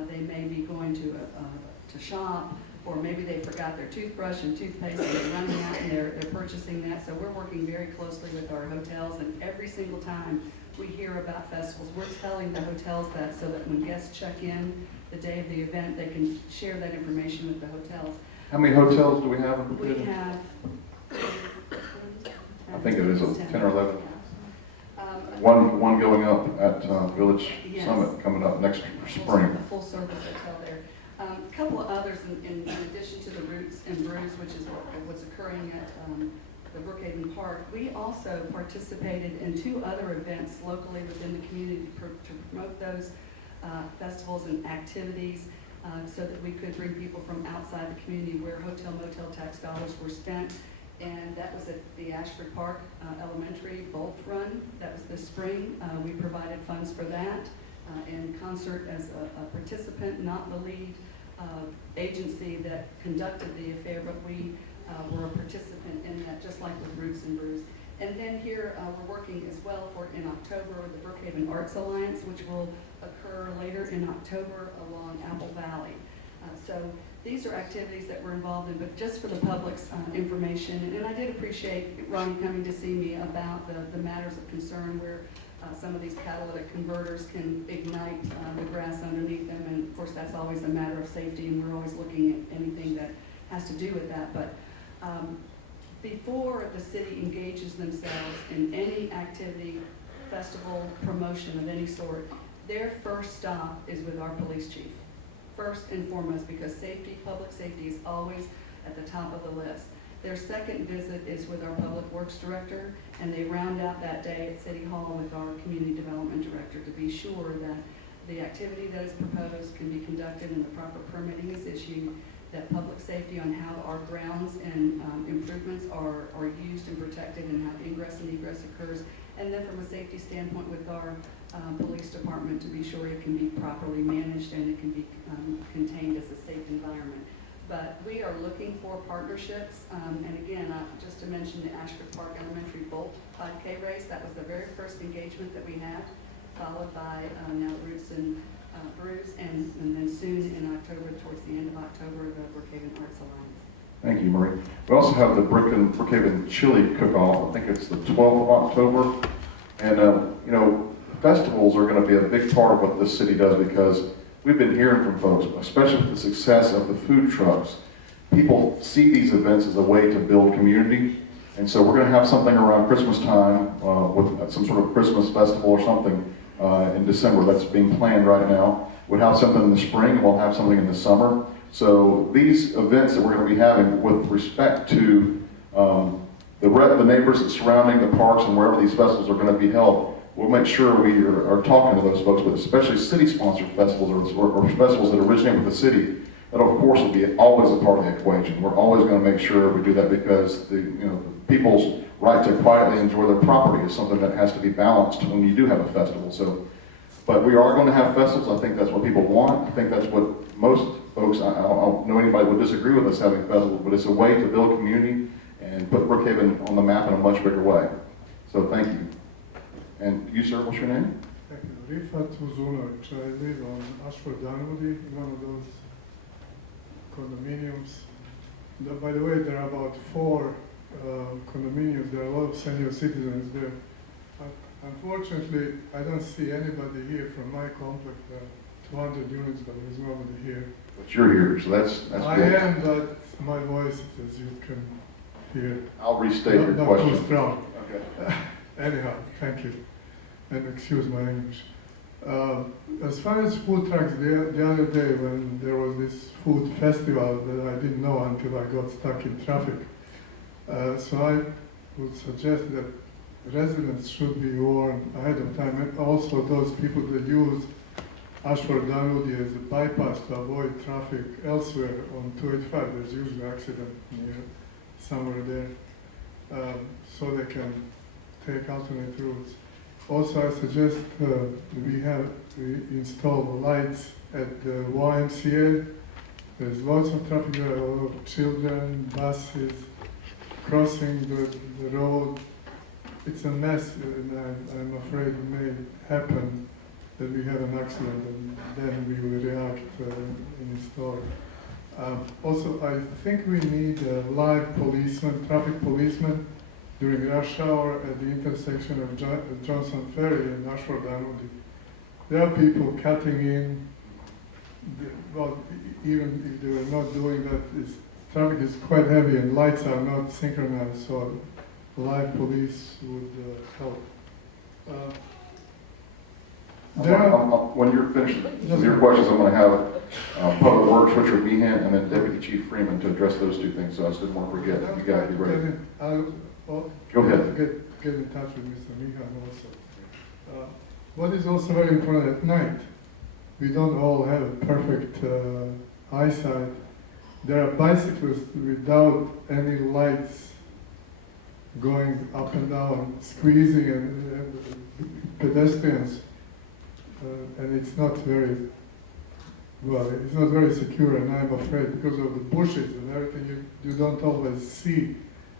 they may be going to shop, or maybe they forgot their toothbrush and toothpaste and they're running out and they're purchasing that. So we're working very closely with our hotels, and every single time we hear about festivals, we're telling the hotels that, so that when guests check in the day of the event, they can share that information with the hotels. How many hotels do we have in We Brookhaven? have. I think it is 10 or 11. Um, One going up at Village Yes. Summit coming up next spring. A full service hotel there. A couple of others in addition to the Roots and Brews, which is what's occurring at the Brookhaven Park. We also participated in 2 other events locally within the community to promote those festivals and activities so that we could bring people from outside the community where hotel motel tax dollars were spent. And that was at the Ashford Park Elementary Bolt Run. That was this spring. We provided funds for that in concert as a participant, not the lead agency that conducted the affair, but we were a participant in that, just like with Roots and Brews. And then here we're working as well for in October the Brookhaven Arts Alliance, which will occur later in October along Apple Valley. So these are activities that we're involved in, but just for the public's information. And I did appreciate Ronnie coming to see me about the matters of concern where some of these catalytic converters can ignite the grass underneath them. And of course, that's always a matter of safety, and we're always looking at anything that has to do with that. But before the city engages themselves in any activity, festival, promotion of any sort, their first stop is with our police chief. First and foremost, because safety, public safety is always at the top of the list. Their second visit is with our public works director, and they round out that day at City Hall with our community development director to be sure that the activity that is proposed can be conducted and the proper permitting is issued, that public safety on how our grounds and improvements are used and protected, and how ingress and egress occurs. And then from a safety standpoint with our police department to be sure it can be properly managed and it can be contained as a safe environment. But we are looking for partnerships, and again, just to mention the Ashford Park Elementary Bolt 5K race, that was the very first engagement that we had, followed by now Roots and Brews, and then soon in October, towards the end of October, the Brookhaven Arts Alliance. Thank you, Marie. We also have the Brookhaven Chili Cook-Off. I think it's the 12th of October. And, you know, festivals are going to be a big part of what this city does, because we've been hearing from folks, especially with the success of the food trucks. People see these events as a way to build community. And so we're going to have something around Christmas time with some sort of Christmas festival or something in December that's being planned right now. We'll have something in the spring, and we'll have something in the summer. So these events that we're going to be having with respect to the neighbors that surrounding the parks and wherever these festivals are going to be held, we'll make sure we are talking to those folks, but especially city-sponsored festivals or festivals that originate with the city. That, of course, will be always a part of the equation. We're always going to make sure we do that, because the people's right to quietly enjoy their property is something that has to be balanced when you do have a festival. So, but we are going to have festivals. I think that's what people want. I think that's what most folks, I don't know anybody would disagree with us having festivals, but it's a way to build community and put Brookhaven on the map in a much bigger way. So thank you. And you, sir, what's your name? Thank you. Rifat Uzunovic. I live on Ashford Dunwoody, in one of those condominiums. By the way, there are about 4 condominiums. There are a lot of senior citizens there. Unfortunately, I don't see anybody here from my complex. 200 units, but there's nobody here. But you're here, so that's I good. am, but my voice, as you can hear, I'll restate your not question. too strong. Okay. Anyhow, thank you, and excuse my English. As far as food trucks, the other day when there was this food festival that I didn't know until I got stuck in traffic, so I would suggest that residents should be warned ahead of time, and also those people that use Ashford Dunwoody as a bypass to avoid traffic elsewhere on 285. There's usually an accident near somewhere there, so they can take alternate routes. Also, I suggest we install lights at the YMCA. There's lots of traffic there, a lot of children, buses crossing the road. It's a mess, and I'm afraid it may happen that we have an accident, and then we will react and install it. Also, I think we need a live policeman, traffic policeman, during rush hour at the intersection of Johnson Ferry and Ashford Dunwoody. There are people cutting in. Well, even if they were not doing that, traffic is quite heavy and lights are not synchronized, so live police would help. When you're finished with your questions, I'm going to have Public Works, Richard Meehan, and then Deputy Chief Freeman to address those two things, so I just didn't want to forget. You got to be ready. Go ahead. Get in touch with Mr. Meehan also. What is also very important at night, we don't all have perfect eyesight. There are bicyclists without any lights going up and down, squeezing and pedestrians, and it's not very secure. And I'm afraid because of the bushes and everything, you don't always see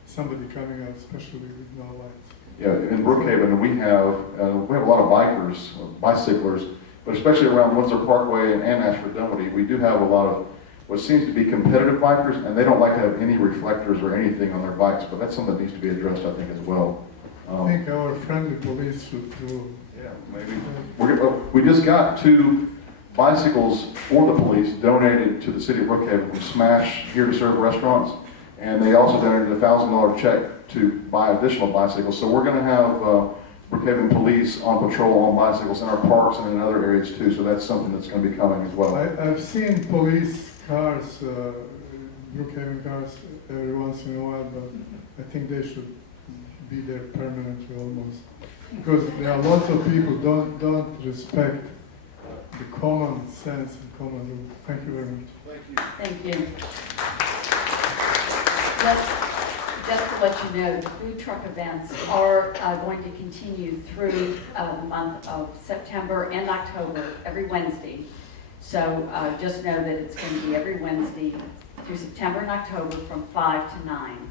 somebody coming out, especially with no lights. Yeah, in Brookhaven, we have a lot of bikers, bicyclers, but especially around Windsor Parkway and Ashford Dunwoody, we do have a lot of what seems to be competitive bikers, and they don't like to have any reflectors or anything on their bikes, but that's something that needs to be addressed, I think, as well. I think our friendly police should do. Yeah, maybe. We just got 2 bicycles for the police donated to the city of Brookhaven from Smash Here to Serve Restaurants, and they also donated a $1,000 check to buy additional bicycles. So we're going to have Brookhaven police on patrol on bicycles in our parks and in other areas too. So that's something that's going to be coming as well. I've seen police cars, Brookhaven cars, every once in a while, but I think they should be there permanently almost, because there are lots of people don't respect the common sense and common rule. Thank you very much. Thank you. Just to let you know, the food truck events are going to continue through the month of September and October, every Wednesday. So just know that it's going to be every Wednesday through September and October from 5 to 9.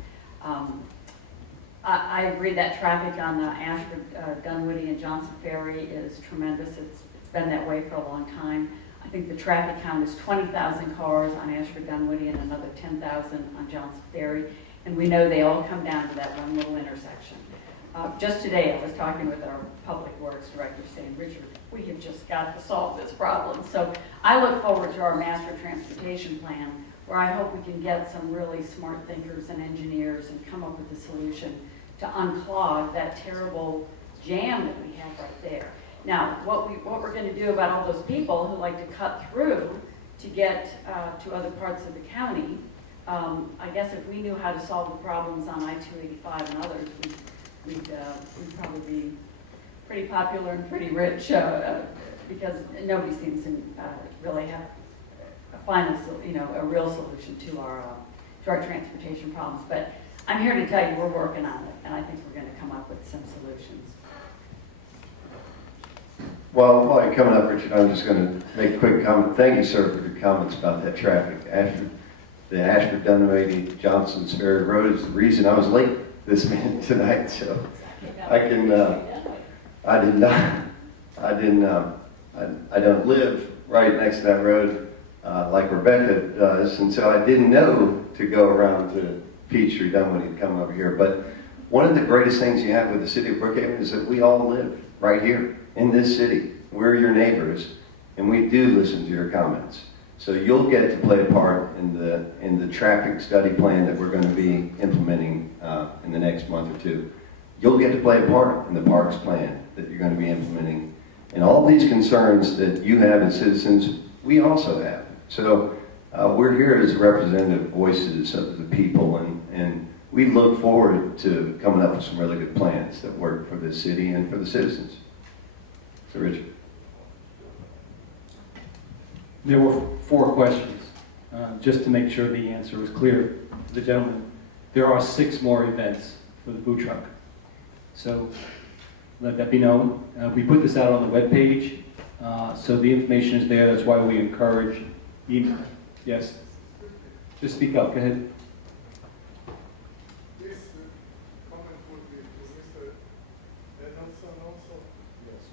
I agree that traffic on Ashford, Dunwoody, and Johnson Ferry is tremendous. It's been that way for a long time. I think the traffic count is 20,000 cars on Ashford Dunwoody and another 10,000 on Johnson Ferry. And we know they all come down to that one little intersection. Just today, I was talking with our Public Works Director saying, Richard, we have just got to solve this problem. So I look forward to our master transportation plan, where I hope we can get some really smart thinkers and engineers and come up with a solution to unclog that terrible jam that we have right there. Now, what we're going to do about all those people who like to cut through to get to other parts of the county, I guess if we knew how to solve the problems on I-285 and others, we'd probably be pretty popular and pretty rich because nobody seems to really have a real solution to our transportation problems. But I'm here to tell you we're working on it, and I think we're going to come up with some solutions. Well, while you're coming up, Richard, I'm just going to make a quick comment. Thank you, sir, for your comments about that traffic. The Ashford Dunwoody Johnson's Ferry Road is the reason I was late this minute tonight. So I don't live right next to that road like Rebecca does, and so I didn't know to go around to Peachtree, Dunwoody, to come over here. But one of the greatest things you have with the city of Brookhaven is that we all live right here in this city. We're your neighbors, and we do listen to your comments. So you'll get to play a part in the traffic study plan that we're going to be implementing in the next month or two. You'll get to play a part in the parks plan that you're going to be implementing. And all these concerns that you have as citizens, we also have. So we're here as representative voices of the people, and we look forward to coming up with some really good plans that work for the city and for the citizens. So Richard. There were 4 questions. Just to make sure the answer was clear to the gentleman, there are 6 more events for the food truck. So let that be known. We put this out on the webpage, so the information is there. That's why we encourage email. Yes? Just speak up, go ahead. This comment would be to Mr. Edmondson also. Yes.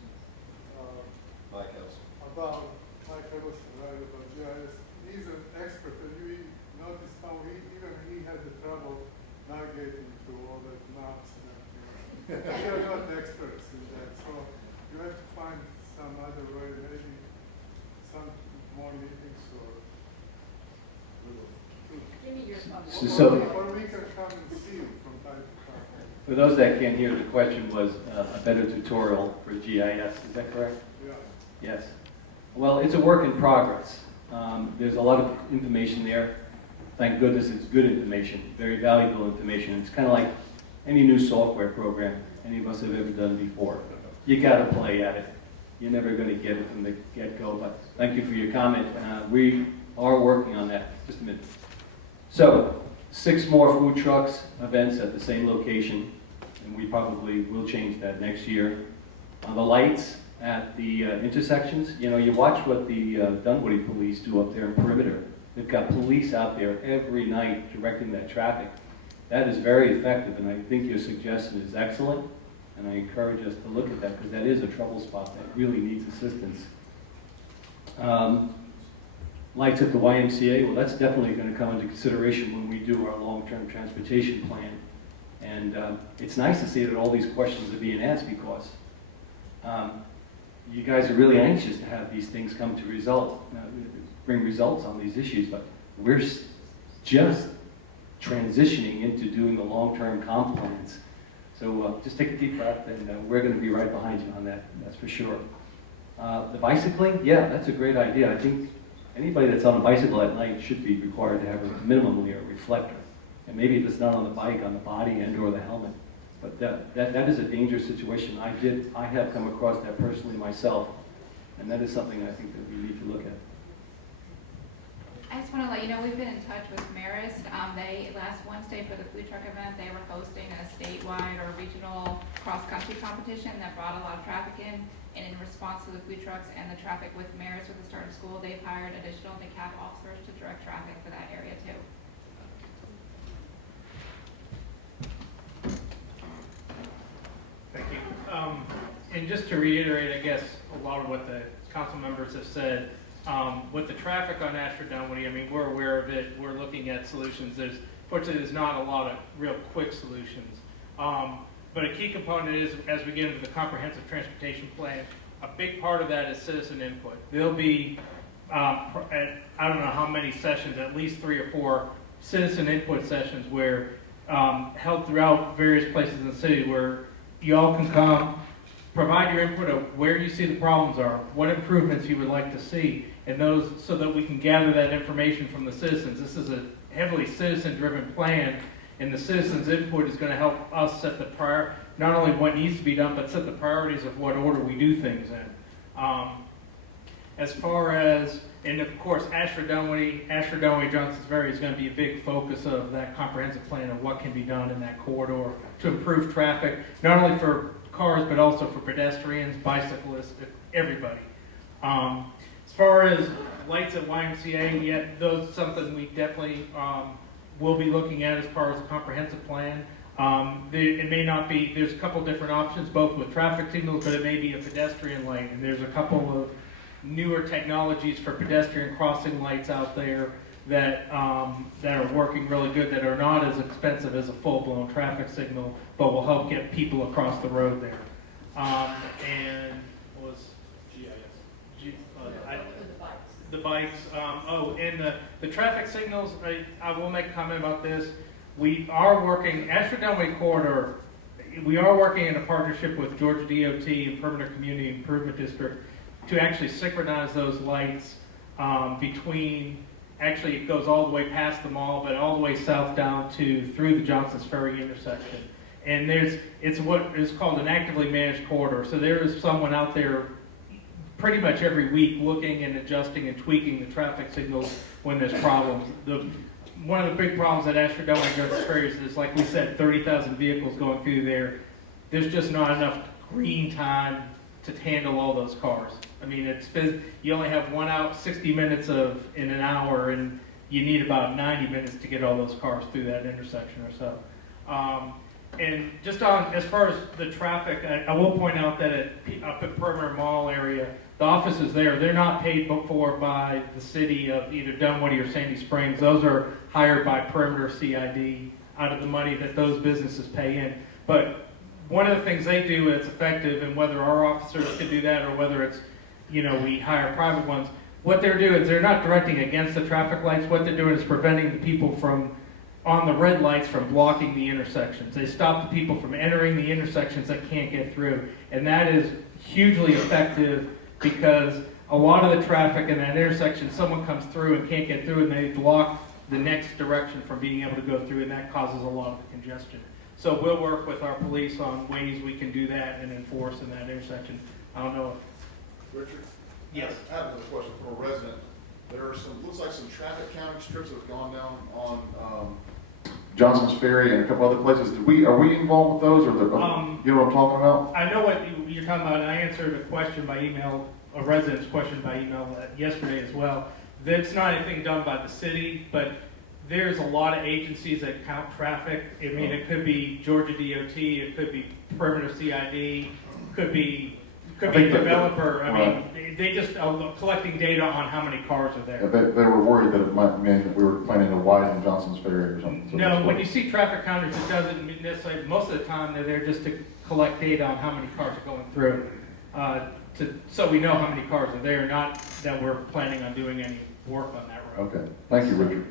Mike Elson. About Mike Edmondson, right, about GIS. He's an expert, and you notice how even he had the trouble navigating through all the maps and everything. We are not experts in that, so you have to find some other way, maybe some more meetings or. Give me your So- Or we can come and see you from time to time. For those that can't hear, the question was a better tutorial for GIS. Is that correct? Yeah. Yes. Well, it's a work in progress. There's a lot of information there. Thank goodness it's good information, very valuable information. It's kind of like any new software program any of us have ever done before. You got to play at it. You're never going to get it from the get-go, but thank you for your comment. We are working on that. Just a minute. So, 6 more food trucks events at the same location, and we probably will change that next year. The lights at the intersections, you know, you watch what the Dunwoody police do up there in perimeter. They've got police out there every night directing that traffic. That is very effective, and I think your suggestion is excellent, and I encourage us to look at that, because that is a trouble spot that really needs assistance. Lights at the YMCA, well, that's definitely going to come into consideration when we do our long-term transportation plan. And it's nice to see that all these questions are being asked, because you guys are really anxious to have these things come to bring results on these issues, but we're just transitioning into doing the long-term comp plans. So just take a deep breath, and we're going to be right behind you on that, that's for sure. The bicycling, yeah, that's a great idea. I think anybody that's on a bicycle at night should be required to have minimally a reflector. And maybe if it's not on the bike, on the body and or the helmet. But that is a dangerous situation. I have come across that personally myself. And that is something I think that we need to look at. I just want to let you know, we've been in touch with Marist. Last Wednesday for the food truck event, they were hosting a statewide or regional cross-country competition that brought a lot of traffic in. And in response to the food trucks and the traffic with Marist with the start of school, they've hired additional DeKalb officers to direct traffic for that area too. Thank you. And just to reiterate, I guess, a lot of what the council members have said, with the traffic on Ashford Dunwoody, I mean, we're aware of it. We're looking at solutions. Fortunately, there's not a lot of real quick solutions. But a key component is, as we get into the comprehensive transportation plan, a big part of that is citizen input. There'll be, I don't know how many sessions, at least 3 or 4 citizen input sessions where held throughout various places in the city where you all can come, provide your input of where you see the problems are, what improvements you would like to see, and those, so that we can gather that information from the citizens. This is a heavily citizen-driven plan, and the citizens' input is going to help us set the not only what needs to be done, but set the priorities of what order we do things in. As far as, and of course, Ashford Dunwoody, Johnson's Ferry is going to be a big focus of that comprehensive plan of what can be done in that corridor to improve traffic, not only for cars, but also for pedestrians, bicyclists, everybody. As far as lights at YMCA, yeah, those are something we definitely will be looking at as far as a comprehensive plan. It may not be, there's a couple different options, both with traffic signals, but it may be a pedestrian light, and there's a couple of newer technologies for pedestrian crossing lights out there that are working really good, that are not as expensive as a full-blown traffic signal, but will help get people across the road there. And what was GIS? The bikes. And the traffic signals, I will make a comment about this. We are working, Ashford Dunwoody Corridor, we are working in a partnership with Georgia DOT and Permanent Community Improvement District to actually synchronize those lights between, actually it goes all the way past the mall, but all the way south down through the Johnson's Ferry intersection. And it's what is called an actively managed corridor. So there is someone out there pretty much every week looking and adjusting and tweaking the traffic signals when there's problems. One of the big problems at Ashford Dunwoody Johnson's Ferry is, like we said, 30,000 vehicles going through there. There's just not enough green time to handle all those cars. I mean, you only have one out, 60 minutes in an hour, and you need about 90 minutes to get all those cars through that intersection or so. And just as far as the traffic, I will point out that up at Perimeter Mall area, the offices there, they're not paid for by the city of either Dunwoody or Sandy Springs. Those are hired by Perimeter CID out of the money that those businesses pay in. But one of the things they do that's effective, and whether our officers can do that or whether it's, we hire private ones, what they're doing is they're not directing against the traffic lights. What they're doing is preventing the people on the red lights from blocking the intersections. They stop the people from entering the intersections that can't get through. And that is hugely effective because a lot of the traffic in that intersection, someone comes through and can't get through and they block the next direction from being able to go through, and that causes a lot of the congestion. So we'll work with our police on ways we can do that and enforce in that intersection. I don't know if... Richard? Yes. I have another question from a resident. There are looks like some traffic counting strips that have gone down on Johnson's Ferry and a couple other places. Are we involved with those, or you know what I'm talking about? I know what you're talking about, and I answered a question by email, a resident's question by email yesterday as well. That's not anything done by the city, but there's a lot of agencies that count traffic. I mean, it could be Georgia DOT, it could be Perimeter CID, could be a developer. I mean, they just are collecting data on how many cars are there. Yeah, they were worried that it might mean that we were planning to widen Johnson's Ferry or something. So no, when you see traffic counters, it doesn't necessarily, most of the time they're there just to collect data on how many cars are going through, so we know how many cars are there, not that we're planning on doing any work on that road. Okay, thank you, Richard.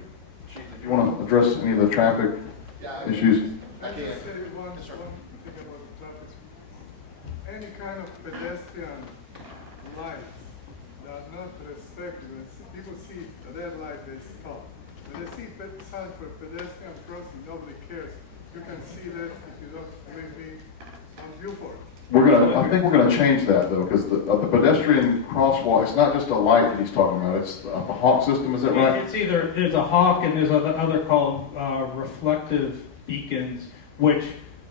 Chief, if you want to address any of the traffic issues? I can. Just say one thing about the traffic. Any kind of pedestrian lights that are not respected. When people see a red light, they stop. When they see sign for pedestrian crossing, nobody cares. You can see that if you don't believe me on Buford. I think we're gonna change that though, because the pedestrian crosswalk, it's not just a light that he's talking about, it's a hawk system, is that right? It's either, there's a hawk and there's other called reflective beacons, which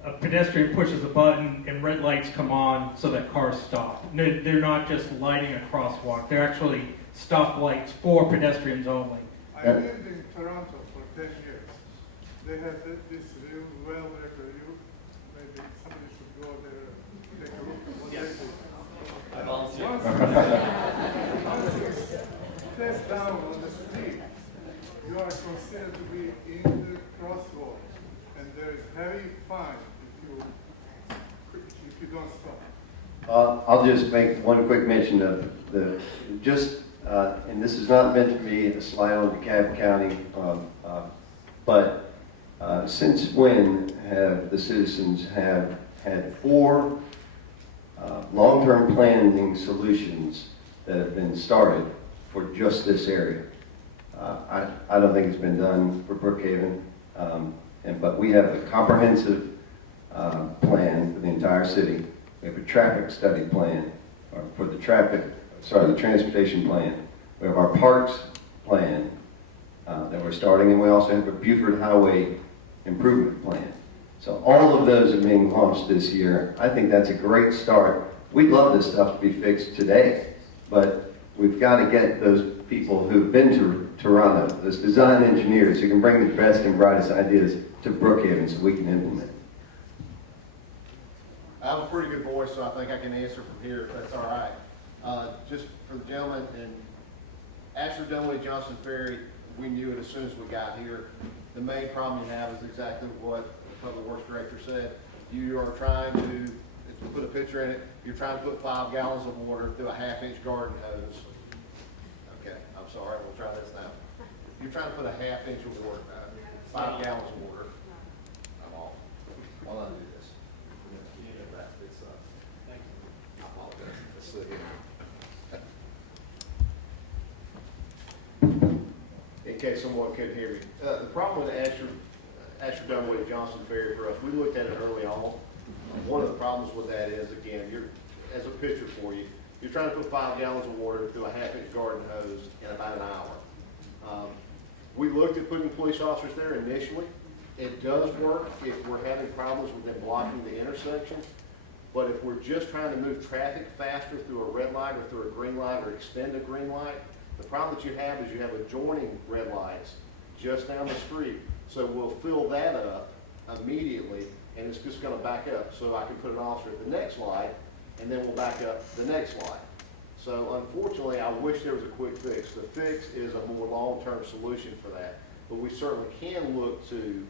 a pedestrian pushes a button and red lights come on so that cars stop. They're not just lighting a crosswalk, they're actually stop lights for pedestrians only. I lived in Toronto for 10 years. They have this real well-decorated. Maybe somebody should go there and take a look at what they do. I volunteer. Once you step down on the street, you are considered to be in the crosswalk, and there is heavy fine if you don't stop. I'll just make one quick mention of and this is not meant to be a slight on DeKalb County, but since when have the citizens have had 4 long-term planning solutions that have been started for just this area? I don't think it's been done for Brookhaven, but we have a comprehensive plan for the entire city. We have a traffic study plan for the transportation plan. We have our parks plan that we're starting, and we also have a Buford Highway improvement plan. So all of those are being launched this year. I think that's a great start. We'd love this stuff to be fixed today, but we've got to get those people who've been to Toronto, those design engineers who can bring the best and brightest ideas to Brookhaven so we can implement. I have a pretty good voice, so I think I can answer from here, if that's all right. Just for the gentleman, and Ashford, Dunwoody, Johnson Ferry, we knew it as soon as we got here. The main problem you have is exactly what the Public Works Director said. You are trying to put a picture in it, you're trying to put 5 gallons of water through a 1/2-inch garden hose. Okay, I'm sorry, we'll try this now. You're trying to put a 1/2 inch of water, 5 gallons of water. I'm off. Why don't I do this? I apologize. Let's sit here. In case someone couldn't hear me. The problem with Ashford Dunwoody Johnson Ferry for us, we looked at it early on. One of the problems with that is, again, as a picture for you, you're trying to put 5 gallons of water through a 1/2-inch garden hose in about an hour. We looked at putting police officers there initially. It does work if we're having problems with them blocking the intersection. But if we're just trying to move traffic faster through a red light or through a green light or extend a green light, the problem that you have is you have adjoining red lights just down the street. So we'll fill that up immediately, and it's just gonna back up. So I can put an officer at the next light, and then we'll back up the next light. So unfortunately, I wish there was a quick fix. The fix is a more long-term solution for that. But we certainly can look to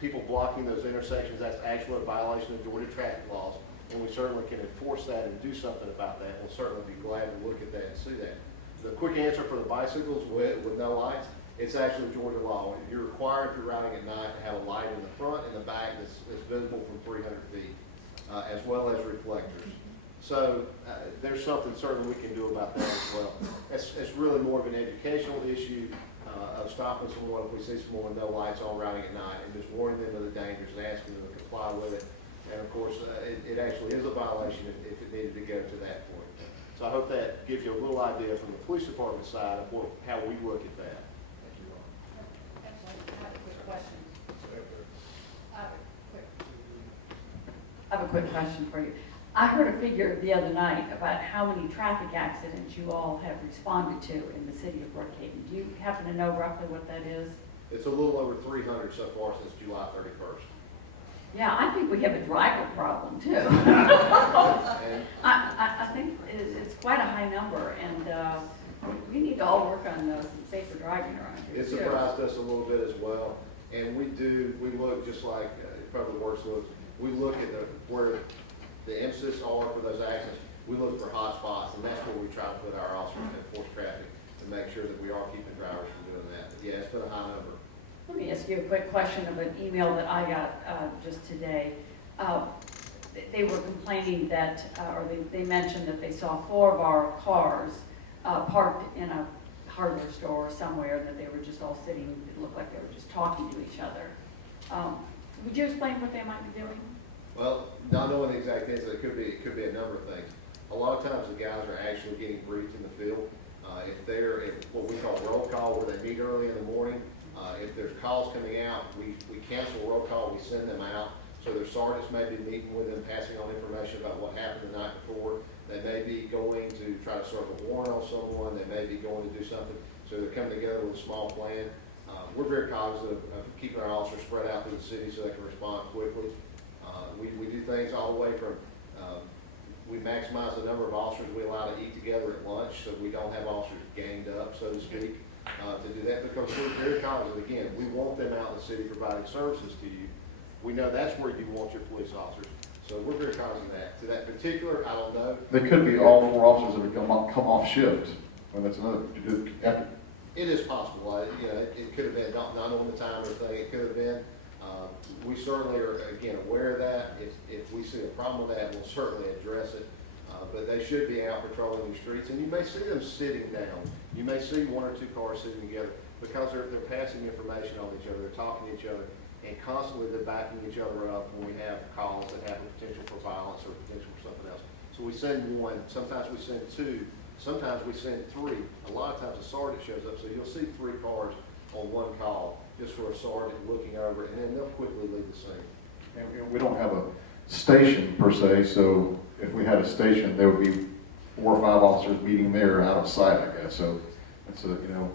people blocking those intersections. That's actually a violation of Georgia traffic laws, and we certainly can enforce that and do something about that. We'll certainly be glad to look at that and see that. The quick answer for the bicycles with no lights, it's actually Georgia law. You're required if you're riding at night to have a light in the front and the back that's visible from 300 feet, as well as reflectors. So there's something certainly we can do about that as well. It's really more of an educational issue of stopping someone if we see someone with no lights on riding at night and just warning them of the dangers and asking them to comply with it. And of course, it actually is a violation if it needed to go to that point. So I hope that gives you a little idea from the police department side of how we look at that. Thank you, Ron. Actually, I have a quick question. I have a quick question for you. I heard a figure the other night about how many traffic accidents you all have responded to in the city of Brookhaven. Do you happen to know roughly what that is? It's a little over 300 so far since July 31st. Yeah, I think we have a driver problem too. And I think it's quite a high number, and we need to all work on safer driving around here. it too. surprised us a little bit as well. And we look just like Public Works looks, we look at where the emphasis are for those accidents. We look for hot spots, and that's where we try to put our officers to enforce traffic to make sure that we are keeping drivers from doing that. But yeah, it's been a high number. Let me ask you a quick question of an email that I got just today. They were complaining that, or they mentioned that they saw 4 of our cars parked in a hardware store or somewhere, that they were just all sitting, it looked like they were just talking to each other. Would you explain what they might be doing? Well, not knowing the exact answer, it could be a number of things. A lot of times the guys are actually getting briefed in the field. If they're at what we call roll call, where they meet early in the morning, if there's calls coming out, we cancel roll call, we send them out. So their sergeants may be meeting with them, passing on information about what happened the night before. They may be going to try to serve a warrant on someone. They may be going to do something. So they're coming together with a small plan. We're very cognizant of keeping our officers spread out through the city so they can respond quickly. We do things all the way from, we maximize the number of officers we allow to eat together at lunch, so we don't have officers ganged up, so to speak, to do that, because we're very cognizant. Again, we want them out in the city providing services to you. We know that's where you want your police officers, so we're very cognizant of that. To that particular, I don't know. They could be all 4 officers that have come off shift. Well, that's another, It is possible. It could have been not on the timer thing. It could have been. We certainly are, again, aware of that. If we see a problem with that, we'll certainly address it. But they should be out patrolling the streets, and you may see them sitting down. You may see 1 or 2 cars sitting together because they're passing information on each other, they're talking to each other, and constantly they're backing each other up when we have calls that have the potential for violence or potential for something else. So we send 1, sometimes we send 2, sometimes we send 3. A lot of times a sergeant shows up, so you'll see 3 cars on 1 call, just for a sergeant looking over it, and then they'll quickly leave the scene. and we don't have a station per se, so if we had a station, there would be 4 or 5 officers meeting there out of sight, I guess. So it's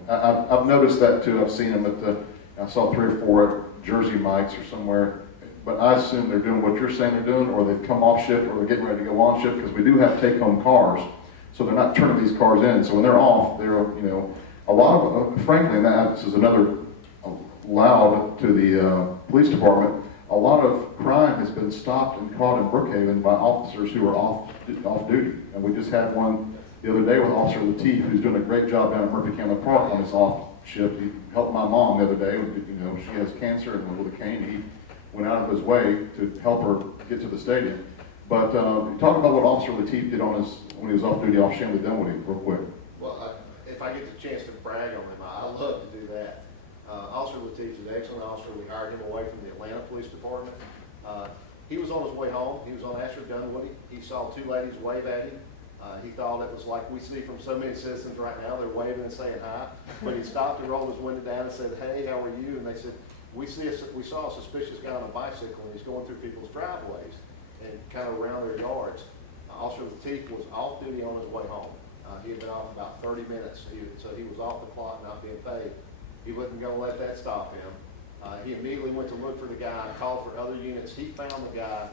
I've noticed that too. I've seen them I saw 3 or 4 at Jersey Mike's or somewhere, but I assume they're doing what you're saying they're doing, or they've come off shift, or they're getting ready to go on shift, because we do have take-home cars, so they're not turning these cars in. So when they're off, they're, a lot of, frankly, and this is another loud to the police department, a lot of crime has been stopped and caught in Brookhaven by officers who are off duty. And we just had one the other day with Officer Lateef, who's doing a great job down at Murphy County Park on his off shift. He helped my mom the other day. She has cancer, and with a cane, he went out of his way to help her get to the stadium. But talk about what Officer Lateef did when he was off duty off Shanley Dunwoody, real quick. Well, if I get the chance to brag on him, I love to do that. Officer Lateef is an excellent officer. We hired him away from the Atlanta Police Department. He was on his way home. He was on Ashford Dunwoody. He saw 2 ladies wave at him. He thought it was like we see from so many citizens right now. They're waving and saying hi. But he stopped and rolled his window down and said, "Hey, how are you?" And they said, we saw a suspicious guy on a bicycle, and he's going through people's driveways. and kind of around their yards. Officer Lateef was off duty on his way home. He had been off about 30 minutes, so he was off the clock, not being paid. He wasn't going to let that stop him. He immediately went to look for the guy, called for other units. He found the guy.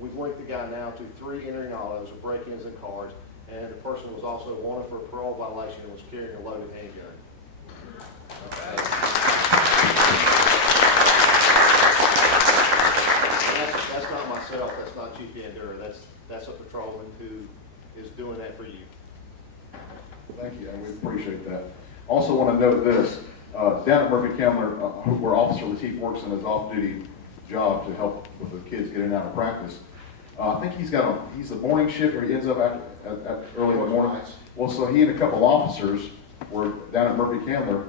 We've linked the guy now to 3 entering autos or break-ins in cars, and the person was also wanted for a parole violation and was carrying a loaded handgun. That's not myself, that's not Chief Andura, that's a patrolman who is doing that for you. Thank you, and we appreciate that. Also want to note this, down at Murphy Kemmler, where Officer Lateef works in his off-duty job to help with the kids getting out of practice, I think he's a morning shift, or he ends up at early in the morning. Well, so he and a couple officers were down at Murphy Kemmler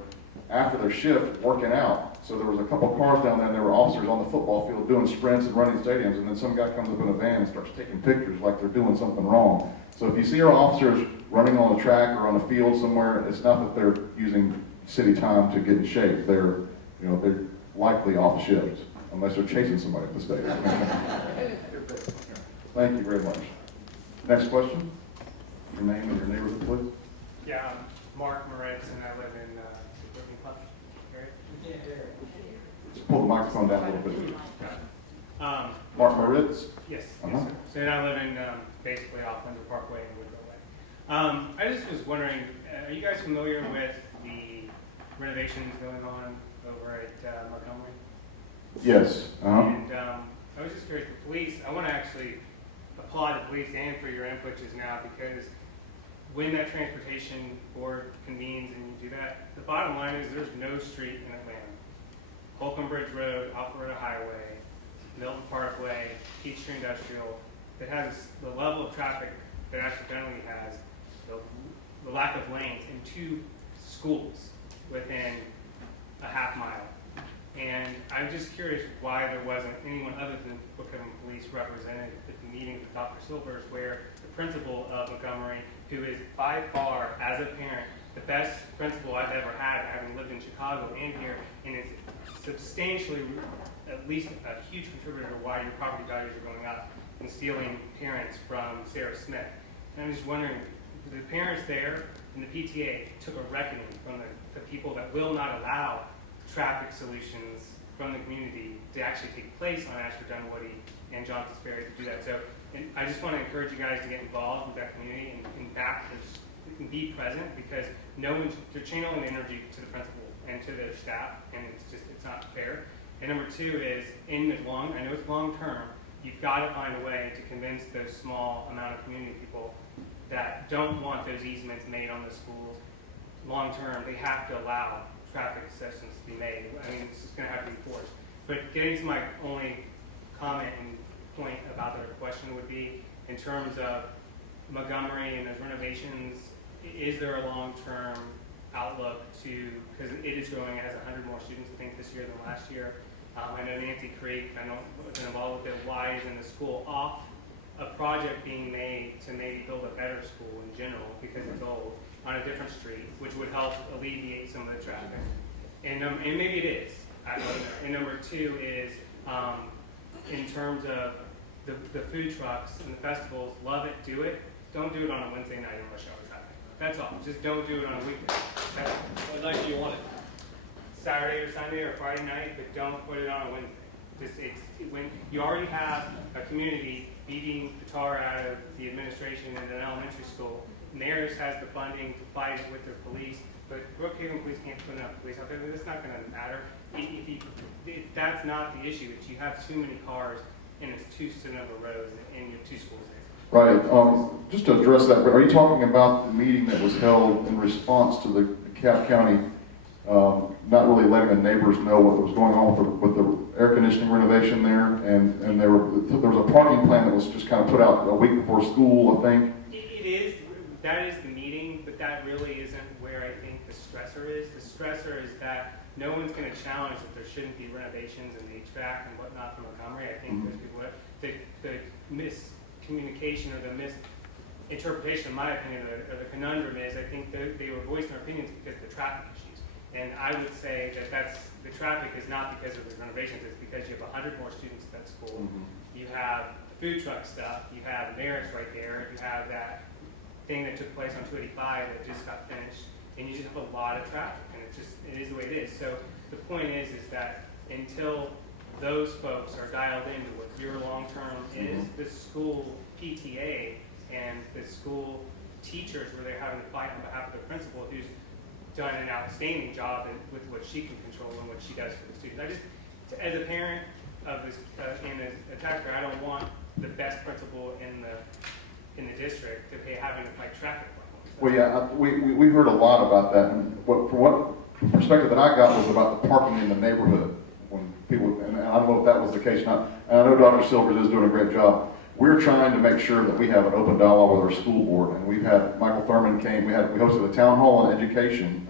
after their shift working out. So there was a couple cars down there, and there were officers on the football field doing sprints and running stadiums, and then some guy comes up in a van and starts taking pictures like they're doing something wrong. So if you see our officers running on the track or on a field somewhere, it's not that they're using city time to get in shape. They're likely off shift, unless they're chasing somebody at the stadium. Thank you very much. Next question. Your name and your neighborhood, please. Yeah, I'm Mark Moritz, and I live in the Brooklyn Club area. Just pull the microphone down a little bit. Mark Moritz? Yes, Uh-huh. yes, sir. So I live in basically off Windsor Parkway and Woodrow Way. I just was wondering, are you guys familiar with the renovations going on over at Montgomery? Yes. And I was just curious, the police, I want to actually applaud the police and for your input just now, because when that transportation board convenes and you do that, the bottom line is there's no street in Atlanta. Holcomb Bridge Road, Alpharetta Highway, Milton Parkway, Peachtree Industrial, that has the level of traffic that Ashland generally has, the lack of lanes in 2 schools within a half mile. And I'm just curious why there wasn't anyone other than Brookhaven Police represented at the meeting with Dr. Silvers, where the principal of Montgomery, who is by far, as a parent, the best principal I've ever had, having lived in Chicago and here, and is substantially, at least a huge contributor to why your property values are going up, and stealing parents from Sarah Smith. And I'm just wondering, the parents there and the PTA took a reckoning from the people that will not allow traffic solutions from the community to actually take place on Ashford Dunwoody and Johnson Ferry to do that. So, and I just want to encourage you guys to get involved with that community and back and be present, because they're channeling energy to the principal and to their staff, and it's not fair. And number 2 is, I know it's long term, you've got to find a way to convince those small amount of community people that don't want those easements made on the schools. Long term, they have to allow traffic sessions to be made. I mean, this is going to have to be forced. But getting to my only comment and point about the question would be, in terms of Montgomery and those renovations, is there a long-term outlook to, because it is growing, it has 100 more students, I think, this year than last year. I know Nancy Creek, I know, was involved with it. Why isn't the school off a project being made to maybe build a better school in general, because it's old, on a different street, which would help alleviate some of the traffic? And maybe it is. I don't know. And number 2 is, in terms of the food trucks and the festivals, love it, do it. Don't do it on a Wednesday night in rush hour traffic. That's all. Just don't do it on a weekend. What night do you want it? Saturday or Sunday or Friday night, but don't put it on a Wednesday. When you already have a community beating the tar out of the administration in an elementary school, Marist has the funding to fight with their police, but Brookhaven police can't put enough police out there. It's not going to matter. That's not the issue. It's you have too many cars and it's 2 Sonoma roads and you have 2 schools there. Right. Just to address that, are you talking about the meeting that was held in response to the DeKalb County not really letting the neighbors know what was going on with the air conditioning renovation there, and there was a parking plan that was just kind of put out a week before school, I think? That is the meeting, but that really isn't where I think the stressor is. The stressor is that no one's going to challenge that there shouldn't be renovations and HVAC and whatnot from Montgomery. I think those people, the miscommunication or the misinterpretation, in my opinion, or the conundrum is, I think they were voicing their opinions because of the traffic issues. And I would say that the traffic is not because of the renovations, it's because you have 100 more students at that school. You have food truck stuff, you have Marist right there, you have that thing that took place on 285 that just got finished, and you just have a lot of traffic, and it is the way it is. So the point is that until those folks are dialed into what your long-term is, the school PTA and the school teachers, where they're having to fight on behalf of the principal, who's done an outstanding job with what she can control and what she does for the students. I just, as a parent of this, and as a taxpayer, I don't want the best principal in the district to be having to fight traffic problems. Well, yeah, we heard a lot about that, and from what perspective that I got was about the parking in the neighborhood. When people, and I don't know if that was the case or not, and I know Dr. Silvers is doing a great job. We're trying to make sure that we have an open dialogue with our school board, and we've had, Michael Thurman came, we hosted a town hall on education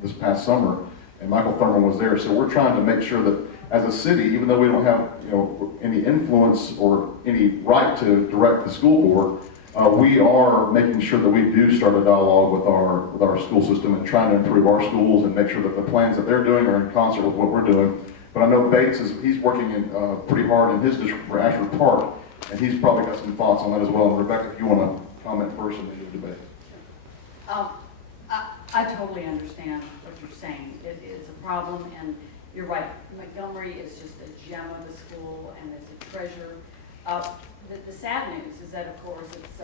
this past summer, and Michael Thurman was there, so we're trying to make sure that as a city, even though we don't have, any influence or any right to direct the school board, we are making sure that we do start a dialogue with our school system and trying to improve our schools and make sure that the plans that they're doing are in concert with what we're doing. But I know Bates he's working pretty hard in his district for Ashford Park, and he's probably got some thoughts on that as well. And Rebecca, if you want to comment first and then you debate. I totally understand what you're saying. It is a problem, and you're right. Montgomery is just a gem of a school, and it's a treasure. The sad news is that, of course, it's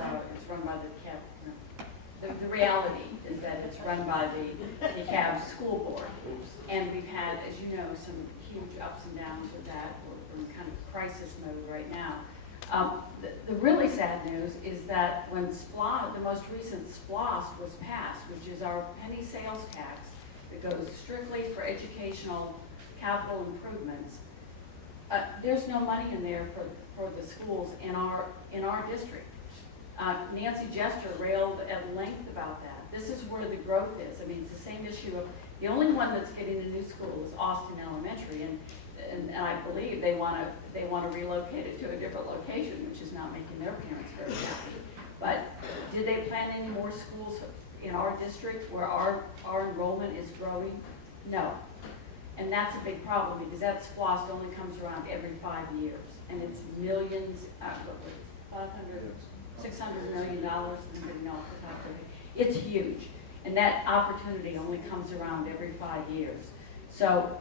run by the reality is that it's run by the DeKalb School Board, and we've had, as you know, some huge ups and downs with that. We're in kind of crisis mode right now. The really sad news is that when the most recent SPLOST was passed, which is our penny sales tax that goes strictly for educational capital improvements, there's no money in there for the schools in our district. Nancy Jester railed at length about that. This is where the growth is. I mean, it's the same issue of the only one that's getting a new school is Austin Elementary, and I believe they want to relocate it to a different location, which is not making their parents very happy. But did they plan any more schools in our district where our enrollment is growing? No. And that's a big problem because that SPLOST only comes around every 5 years, and it's millions, $500, $600 million, anybody know off the top of it. It's huge, and that opportunity only comes around every 5 years. So,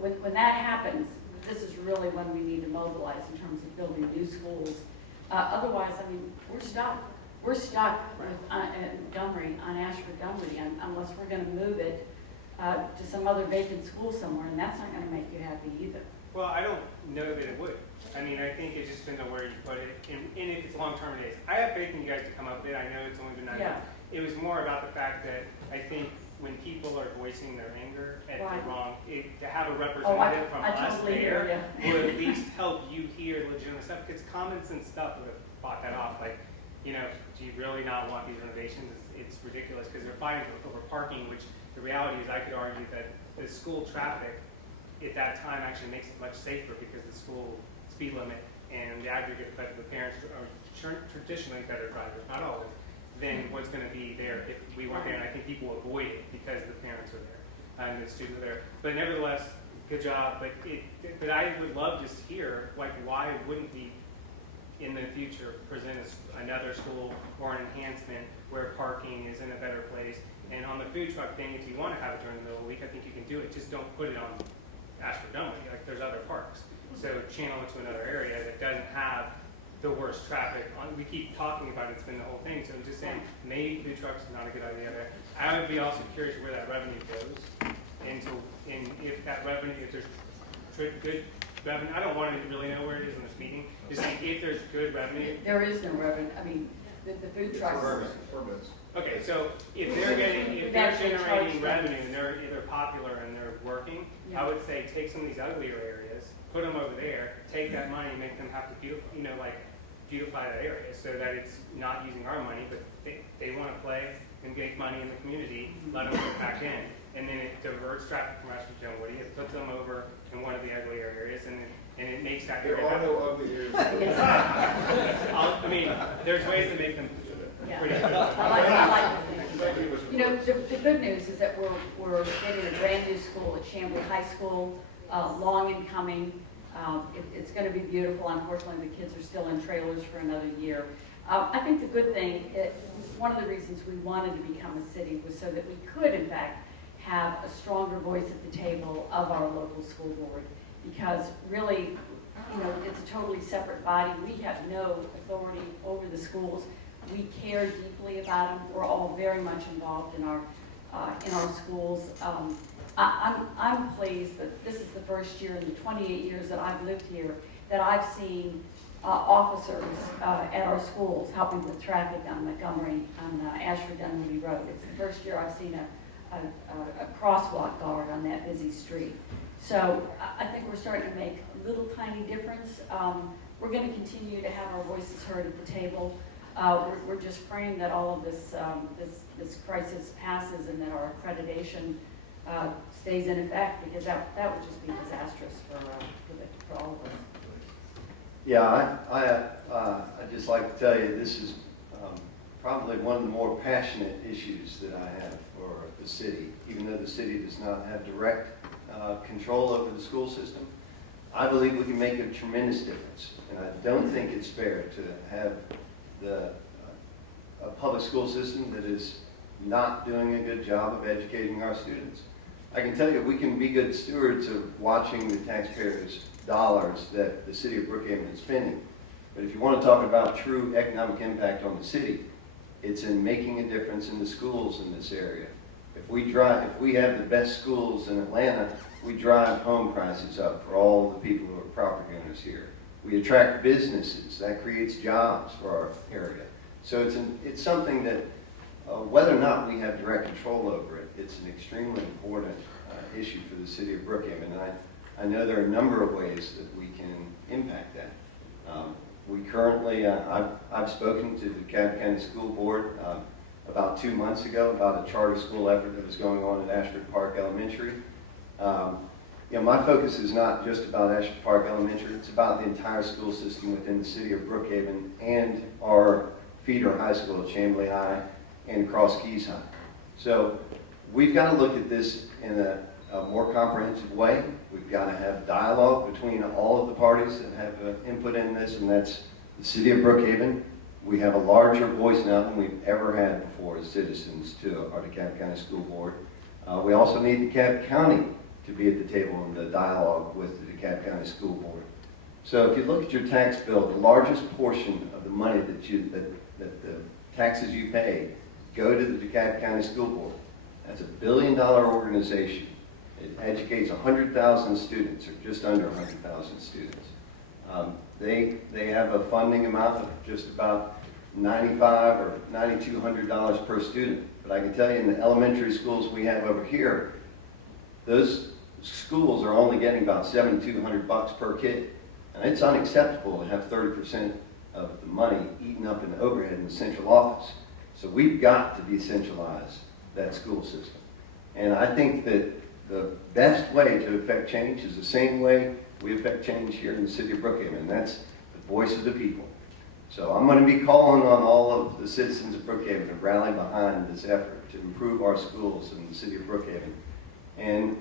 when that happens, this is really when we need to mobilize in terms of building new schools. Otherwise, I mean, we're stuck. We're stuck with Montgomery, on Ashford-Montgomery, unless we're going to move it to some other vacant school somewhere, and that's not going to make you happy either. Well, I don't know that it would. I mean, I think it just depends on where you put it, and if it's long-term it is. I have faith in you guys to come up with it. I know it's only been 9 months. It was more about the fact that I think when people are voicing their anger at the wrong, to have a representative from us totally there will at least help you hear legitimate stuff, because common sense stuff would have fought that off. Like, do you really not want these renovations? It's ridiculous, because they're fighting over parking, which the reality is I could argue that the school traffic at that time actually makes it much safer, because the school speed limit and the aggregate effect of the parents are traditionally better drivers, not always, than what's going to be there if we weren't there. And I think people avoid it because the parents are there and the students are there. But nevertheless, good job. But I would love to hear, like, why wouldn't we in the future present another school or an enhancement where parking is in a better place? And on the food truck thing, if you want to have it during the middle of the week, I think you can do it. Just don't put it on Ashford-Montgomery. Like, there's other parks. So channel it to another area that doesn't have the worst traffic. We keep talking about it, it's been the whole thing. So I'm just saying, maybe food trucks is not a good idea there. I would be also curious where that revenue goes. And if that revenue, if there's good revenue, I don't want to really know where it is in this meeting. Just saying, if there's good revenue. There is no revenue. I mean, the food trucks. Okay, so if they're generating revenue and they're popular and they're working, I would say take some of these uglier areas, put them over there, take that money and make them have to beautify that area so that it's not using our money, but they want to play and make money in the community, let them get back in. And then it diverts traffic from Ashford-Montgomery, it puts them over in one of the uglier areas, and it makes that area. There are no ugly areas. I mean, there's ways to make them pretty good. I like the good news is that we're getting a brand new school at Chamblee High School, long in coming. It's going to be beautiful. Unfortunately, the kids are still in trailers for another year. I think the good thing, one of the reasons we wanted to become a city was so that we could, in fact, have a stronger voice at the table of our local school board. Because really, you know, it's a totally separate body. We have no authority over the schools. We care deeply about them. We're all very much involved in our schools. I'm pleased that this is the first year in the 28 years that I've lived here that I've seen officers at our schools helping with traffic on Montgomery, on Ashford Dunwoody Road. It's the first year I've seen a crosswalk guard on that busy street. So I think we're starting to make a little tiny difference. We're going to continue to have our voices heard at the table. We're just praying that all of this crisis passes and that our accreditation stays in effect, because that would just be disastrous for all of us. Yeah, I'd just like to tell you this is probably one of the more passionate issues that I have for the city. Even though the city does not have direct control over the school system, I believe we can make a tremendous difference. And I don't think it's fair to have a public school system that is not doing a good job of educating our students. I can tell you we can be good stewards of watching the taxpayers' dollars that the city of Brookhaven is spending. But if you want to talk about true economic impact on the city, it's in making a difference in the schools in this area. If we have the best schools in Atlanta, we drive home prices up for all the people who are property owners here. We attract businesses, that creates jobs for our area. So it's something that, whether or not we have direct control over it, it's an extremely important issue for the city of Brookhaven. And I know there are a number of ways that we can impact that. We currently, I've spoken to the DeKalb County School Board about 2 months ago about a charter school effort that was going on at Ashford Park Elementary. My focus is not just about Ashford Park Elementary, it's about the entire school system within the city of Brookhaven and our feeder high school at Chamblee High and Cross Keys High. So we've got to look at this in a more comprehensive way. We've got to have dialogue between all of the parties that have input in this, and that's the city of Brookhaven. We have a larger voice now than we've ever had before as citizens to our DeKalb County School Board. We also need DeKalb County to be at the table in the dialogue with the DeKalb County School Board. So if you look at your tax bill, the largest portion of the money that the taxes you pay go to the DeKalb County School Board. That's $1 billion organization. It educates 100,000 students, or just under 100,000 students. They have a funding amount of just about $9,500 or $9,200 per student. But I can tell you in the elementary schools we have over here, those schools are only getting about $7,200 per kid. And it's unacceptable to have 30% of the money eaten up in the overhead in the central office. So we've got to decentralize that school system. And I think that the best way to affect change is the same way we affect change here in the city of Brookhaven, and that's the voice of the people. So I'm going to be calling on all of the citizens of Brookhaven to rally behind this effort to improve our schools in the city of Brookhaven. And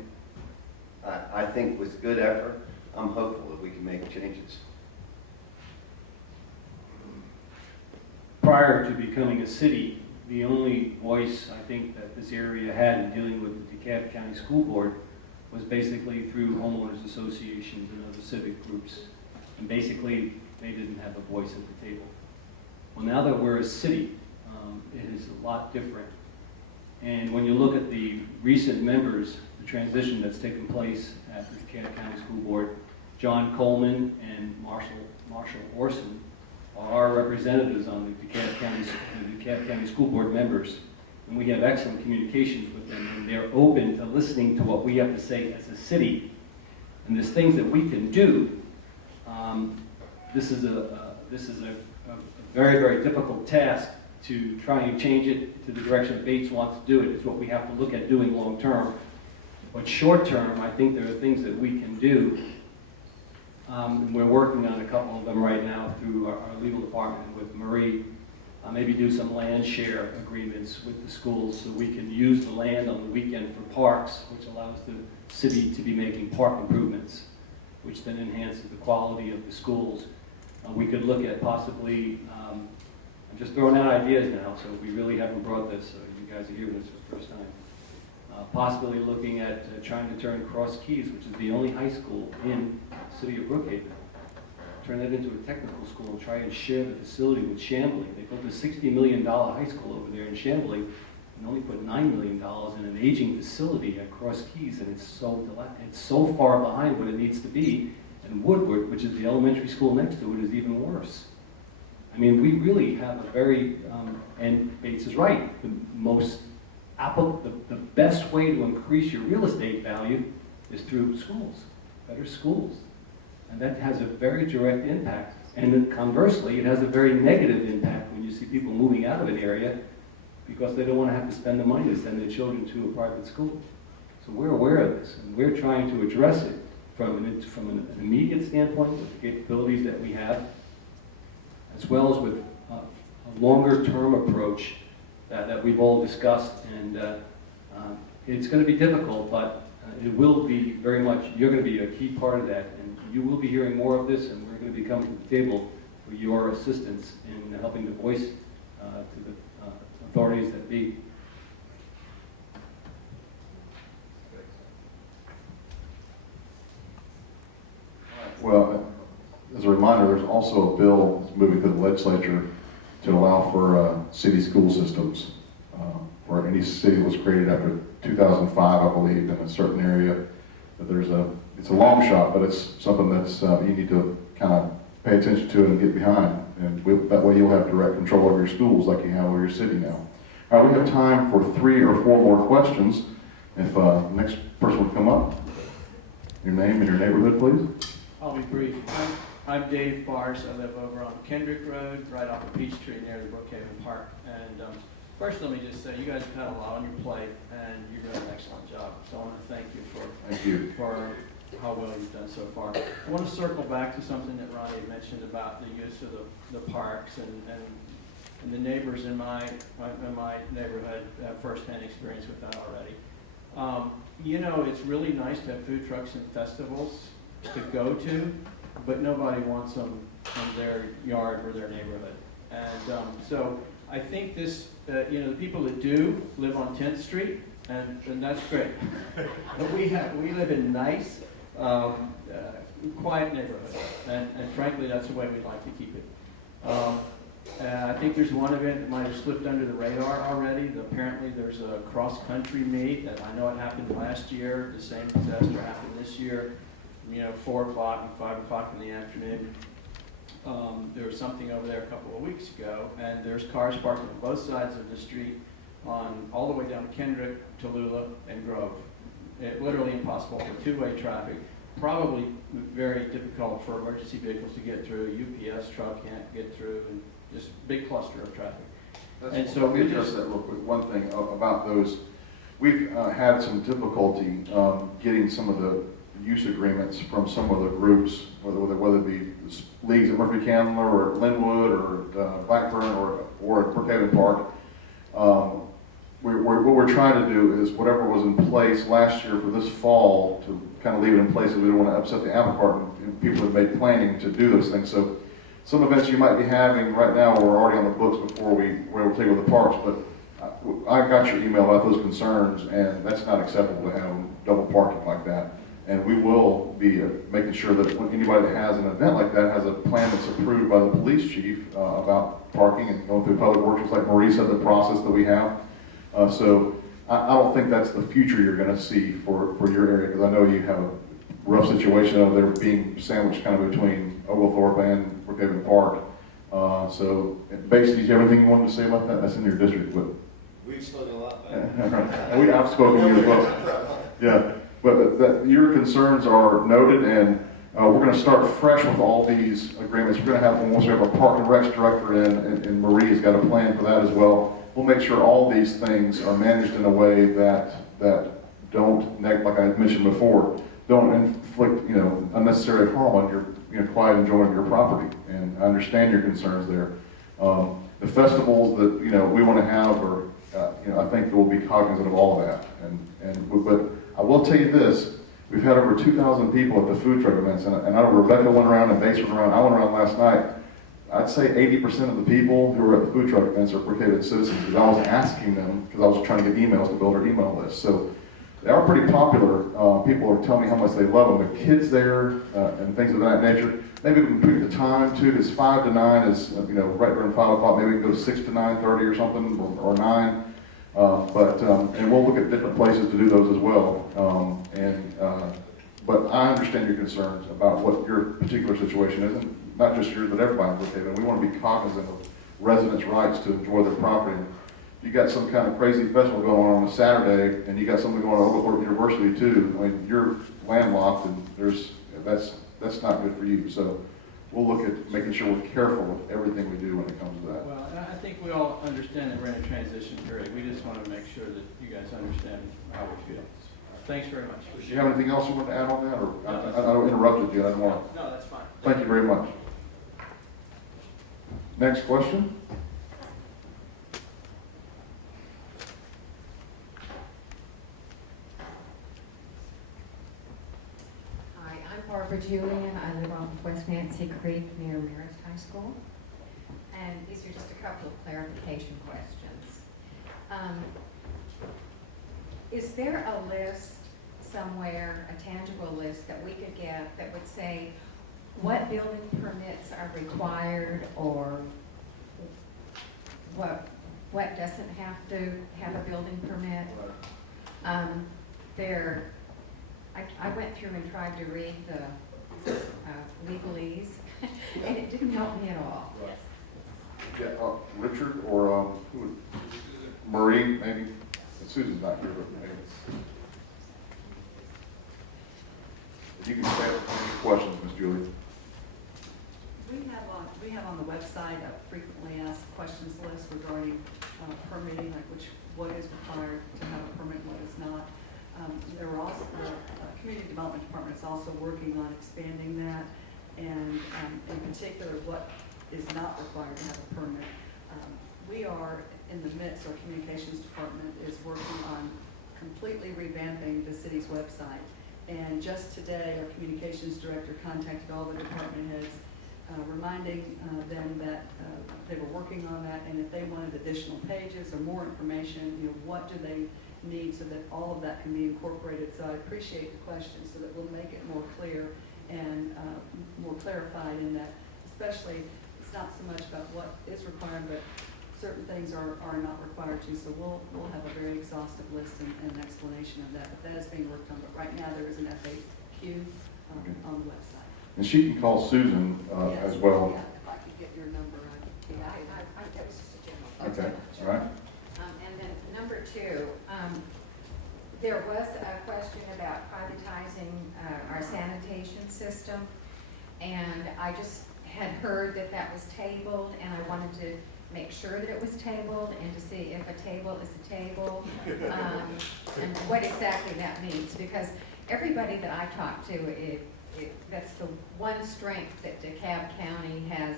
I think with good effort, I'm hopeful that we can make changes. Prior to becoming a city, the only voice I think that this area had in dealing with the DeKalb County School Board was basically through homeowners associations and other civic groups. And basically, they didn't have a voice at the table. Well, now that we're a city, it is a lot different. And when you look at the recent members, the transition that's taken place at the DeKalb County School Board, John Coleman and Marshall Orson are our representatives on the DeKalb County School Board members. And we have excellent communications with them, and they're open to listening to what we have to say as a city. And there's things that we can do. This is a very, very difficult task to try and change it to the direction that Bates wants to do it. It's what we have to look at doing long term. But short term, I think there are things that we can do. We're working on a couple of them right now through our legal department with Marie. Maybe do some land share agreements with the schools so we can use the land on the weekend for parks, which allows the city to be making park improvements. which then enhances the quality of the schools. We could look at possibly, I'm just throwing out ideas now, so we really haven't brought this, so you guys are hearing this for the first time. Possibly looking at trying to turn Cross Keys, which is the only high school in the city of Brookhaven, turn that into a technical school and try and share the facility with Chamblee. They built a $60 million high school over there in Chamblee and only put $9 million in an aging facility at Cross Keys, and it's so far behind what it needs to be. And Woodward, which is the elementary school next to it, is even worse. I mean, we really have a very, and Bates is right, the best way to increase your real estate value is through schools, better schools. And that has a very direct impact. And then conversely, it has a very negative impact when you see people moving out of an area because they don't want to have to spend the money to send their children to a private school. So we're aware of this, and we're trying to address it from an immediate standpoint with the capabilities that we have, as well as with a longer-term approach that we've all discussed. And it's going to be difficult, but it will be very much, you're going to be a key part of that, and you will be hearing more of this, and we're going to be coming to the table for your assistance in helping to voice to the authorities that be. Well, as a reminder, there's also a bill that's moving through the legislature to allow for city school systems. Where any city was created after 2005, I believe, in a certain area. But it's a long shot, but it's something that's you need to kind of pay attention to and get behind. And that way you'll have direct control over your schools like you have over your city now. All right, we have time for 3 or 4 more questions. If the next person would come up. Your name and your neighborhood, please. I'll be brief. I'm Dave Bars. I live over on Kendrick Road, right off of Peachtree near the Brookhaven Park. And first, let me just say, you guys have had a lot on your plate, and you're doing an excellent job. So I want to thank you for how well you've done so far. I want to circle back to something that Ronnie mentioned about the use of the parks, and the neighbors in my neighborhood have firsthand experience with that already. You know, it's really nice to have food trucks and festivals to go to, but nobody wants them in their yard or their neighborhood. And so I think this, you know, the people that do live on 10th Street, and that's great. But we live in nice, quiet neighborhoods, and frankly, that's the way we'd like to keep it. I think there's one event that might have slipped under the radar already. Apparently, there's a cross-country meet, and I know it happened last year. The same disaster happened this year. You know, 4 o'clock and 5 o'clock in the afternoon. There was something over there a couple of weeks ago, and there's cars parked on both sides of the street, all the way down Kendrick, Tallulah, and Grove. Literally impossible for two-way traffic. Probably very difficult for emergency vehicles to get through. UPS truck can't get through, and just big cluster of traffic. And so we address that real quick. One thing about those, we've had some difficulty getting some of the use agreements from some of the groups, whether it be leagues at Murphy Candler or at Linwood or Blackburn or at Brookhaven Park. What we're trying to do is whatever was in place last year for this fall to kind of leave it in place, so we don't want to upset the apple cart, and people have made planning to do those things. So some events you might be having right now are already on the books before we were able to take over the parks, but I got your email about those concerns, and that's not acceptable to have double parking like that. And we will be making sure that when anybody that has an event like that has a plan that's approved by the police chief about parking and going through public works, just like Marie said, the process that we have. So I don't think that's the future you're going to see for your area, because I know you have a rough situation over there being sandwiched kind of between Oglethorpe and Brookhaven Park. So basically, do you have anything you wanted to say about that? That's in your district, but we've spoken a lot about it. I've spoken to you as well. Yeah. But your concerns are noted, and we're going to start fresh with all these agreements. We're going to have, once we have a Park and Recs director in, and Marie's got a plan for that as well. We'll make sure all these things are managed in a way that don't, like I mentioned before, don't inflict unnecessary harm on your quiet enjoyment of your property. And I understand your concerns there. The festivals that we want to have are, I think we'll be cognizant of all of that. But I will tell you this, We've had over 2,000 people at the food truck events, and I know Rebecca went around and Base went around. I went around last night. I'd say 80% of the people who were at the food truck events are Brookhaven citizens, because I was asking them, because I was trying to get emails to build our email list. So they are pretty popular. People are telling me how much they love them. The kids there and things of that nature. Maybe we can tweak the time too, because 5 to 9 is, right around 5 o'clock. Maybe we can go to 6 to 9:30 or something, or 9. And we'll look at different places to do those as well. But I understand your concerns about what your particular situation is, and not just yours, but everybody in Brookhaven. We want to be cognizant of residents' rights to enjoy their property. If you got some kind of crazy festival going on a Saturday, and you got something going on at Oglethorpe University too, I mean, you're landlocked, and that's not good for you. So we'll look at making sure we're careful with everything we do when it comes to that. Well, and I think we all understand that we're in a transition period. We just want to make sure that you guys understand how we feel. Thanks very much. Do you have anything else you want to add on that, or I interrupted you? I didn't want to. No, that's fine. Thank you very much. Next question. Hi, I'm Barbara Julian. I live off of West Nancy Creek near Marist High School. And these are just a couple of clarification questions. Is there a list somewhere, a tangible list that we could get that would say what building permits are required, or what doesn't have to have a building permit? I went through and tried to read the legalese, and it didn't help me at all. Yeah, Richard or who would, Marie, maybe. Susan's not here, but maybe. You can ask any questions, Ms. Julie. We have on the website a frequently asked questions list regarding permitting, like what is required to have a permit, what is not. There were also, the Community Development Department is also working on expanding that, and in particular, what is not required to have a permit. We are in the midst, our communications department is working on completely revamping the city's website. And just today, our communications director contacted all the department heads, reminding them that they were working on that, and if they wanted additional pages or more information, what do they need so that all of that can be incorporated. So I appreciate the question, so that we'll make it more clear and more clarified in that, especially, it's not so much about what is required, but certain things are not required to. So we'll have a very exhaustive list and explanation of that. But that is being worked on. But right now there is an FAQ on the website. And she can call Susan Yes, as well. Yeah, if I could get your number, that was just a general. Okay, all right. And then number two, there was a question about privatizing our sanitation system, and I just had heard that that was tabled, and I wanted to make sure that it was tabled and to see if a table is a table, and what exactly that means, because everybody that I talk to, that's the one strength that DeKalb County has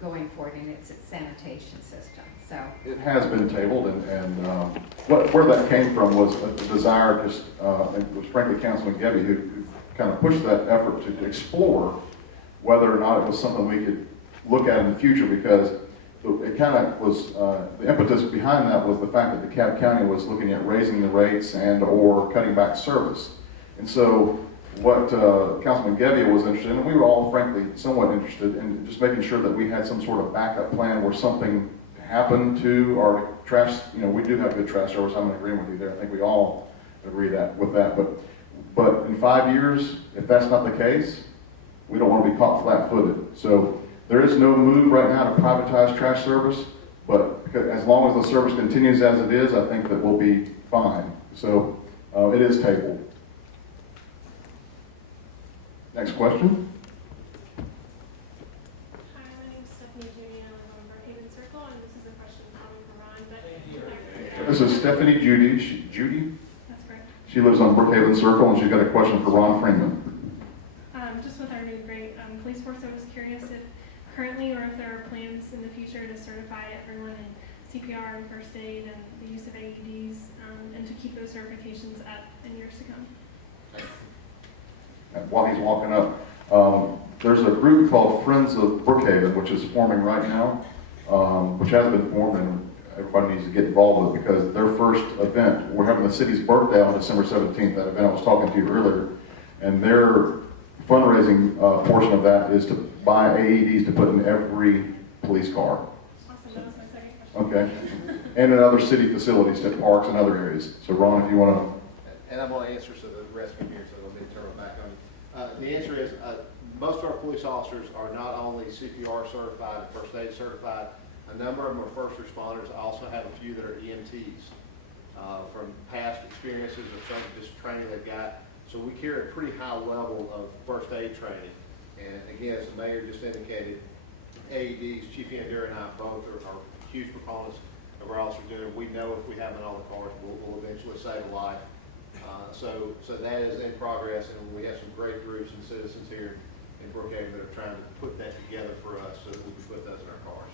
going for it, and it's its sanitation system. So It has been tabled, and where that came from was a desire, and it was frankly Councilman Gebbe who kind of pushed that effort to explore whether or not it was something we could look at in the future, because it kind of was, the impetus behind that was the fact that DeKalb County was looking at raising the rates and or cutting back service. And so what Councilman Gebbe was interested in, and we were all frankly somewhat interested in just making sure that we had some sort of backup plan where something happened to our trash, we do have good trash service. I'm in agreement with you there. I think we all agree with that. But in 5 years, if that's not the case, we don't want to be caught flat-footed. So there is no move right now to privatize trash service, but as long as the service continues as it is, I think that we'll be fine. So it is tabled. Next question. Hi, my name is Stephanie Judy, and I live on Brookhaven Circle, and this is a question probably for Ron, but... This is Stephanie Judy. Judy? That's correct. She lives on Brookhaven Circle, and she's got a question for Ron Freeman. Just with our new great police force, I was curious if currently or if there are plans in the future to certify everyone in CPR and first aid and the use of AEDs, and to keep those certifications up in years to come. while he's walking up. There's a group called Friends of Brookhaven, which is forming right now, which has been formed, and everybody needs to get involved with it because their first event, we're having the city's birthday on December 17th, that event I was talking to you earlier, and their fundraising portion of that is to buy AEDs to put in every police car. Awesome, that was my second question. Okay. And in other city facilities, at parks and other areas. So Ron, if you want to. And I'm going to answer so the rest can hear, so let me turn it back on. The answer is, most of our police officers are not only CPR certified and first aid certified, a number of them are first responders. I also have a few that are EMTs from past experiences or some just training they've got. So we carry a pretty high level of first aid training. And again, as the mayor just indicated, AEDs, Chief Andura and I both are huge proponents of our officers doing it. We know if we have it on the cars, we'll eventually save a life. So that is in progress, and we have some great groups and citizens here in Brookhaven that are trying to put that together for us so that we can put those in our cars.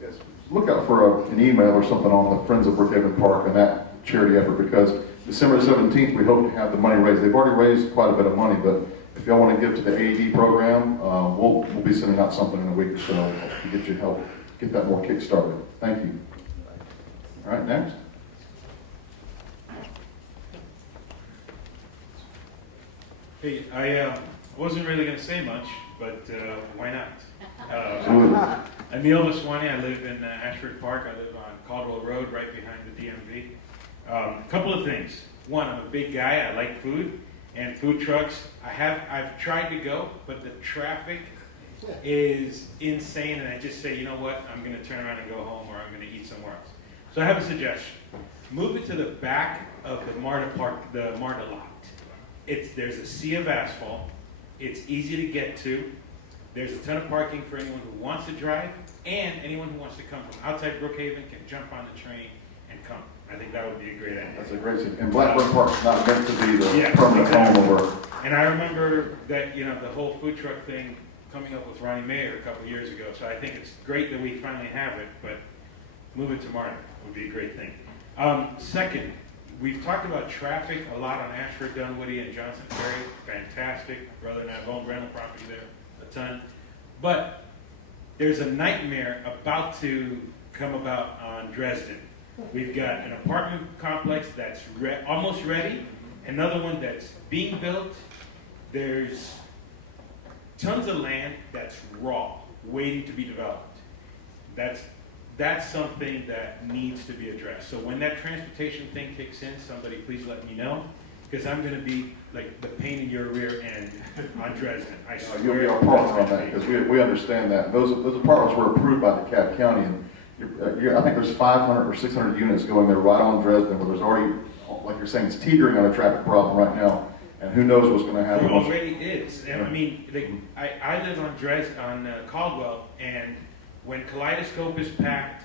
Yes. Look out for an email or something on the Friends of Brookhaven Park and that charity effort, because December 17th, we hope to have the money raised. They've already raised quite a bit of money, but if y'all want to give to the AED program, we'll be sending out something in a week or so to get you help, get that more kick-started. Thank you. All right, next. Hey, I wasn't really going to say much, but why not? I'm Neil Vaswani. I live in Ashford Park. I live on Caldwell Road, right behind the DMV. A couple of things. One, I'm a big guy. I like food and food trucks. I've tried to go, but the traffic is insane, and I just say, you know what? I'm going to turn around and go home, or I'm going to eat somewhere else. So I have a suggestion. Move it to the back of the MARTA Park, the MARTA lot. There's a sea of asphalt. It's easy to get to. There's a ton of parking for anyone who wants to drive, and anyone who wants to come from outside Brookhaven can jump on the train and come. I think that would be a great idea. That's a great thing. And Blackburn Park's not meant to be the permanent home of our. And I remember that, the whole food truck thing coming up with Ronnie Mayer a couple years ago. So I think it's great that we finally have it, but move it to Martin would be a great thing. Second, we've talked about traffic a lot on Ashford, Dunwoody, and Johnson Ferry. Fantastic. My brother and I have owned rental property there a ton. But there's a nightmare about to come about on Dresden. We've got an apartment complex that's almost ready, another one that's being built. There's tons of land that's raw, waiting to be developed. That's something that needs to be addressed. So when that transportation thing kicks in, somebody please let me know, because I'm going to be like the pain in your rear end on Dresden. I swear. You'll be our partner on that, because we understand that. Those apartments were approved by DeKalb County, and I think there's 500 or 600 units going there right on Dresden, where there's already, like you're saying, it's teetering on a traffic problem right now, and who knows what's going to happen. It already is. And I mean, I live on Caldwell, and when Kaleidoscope is packed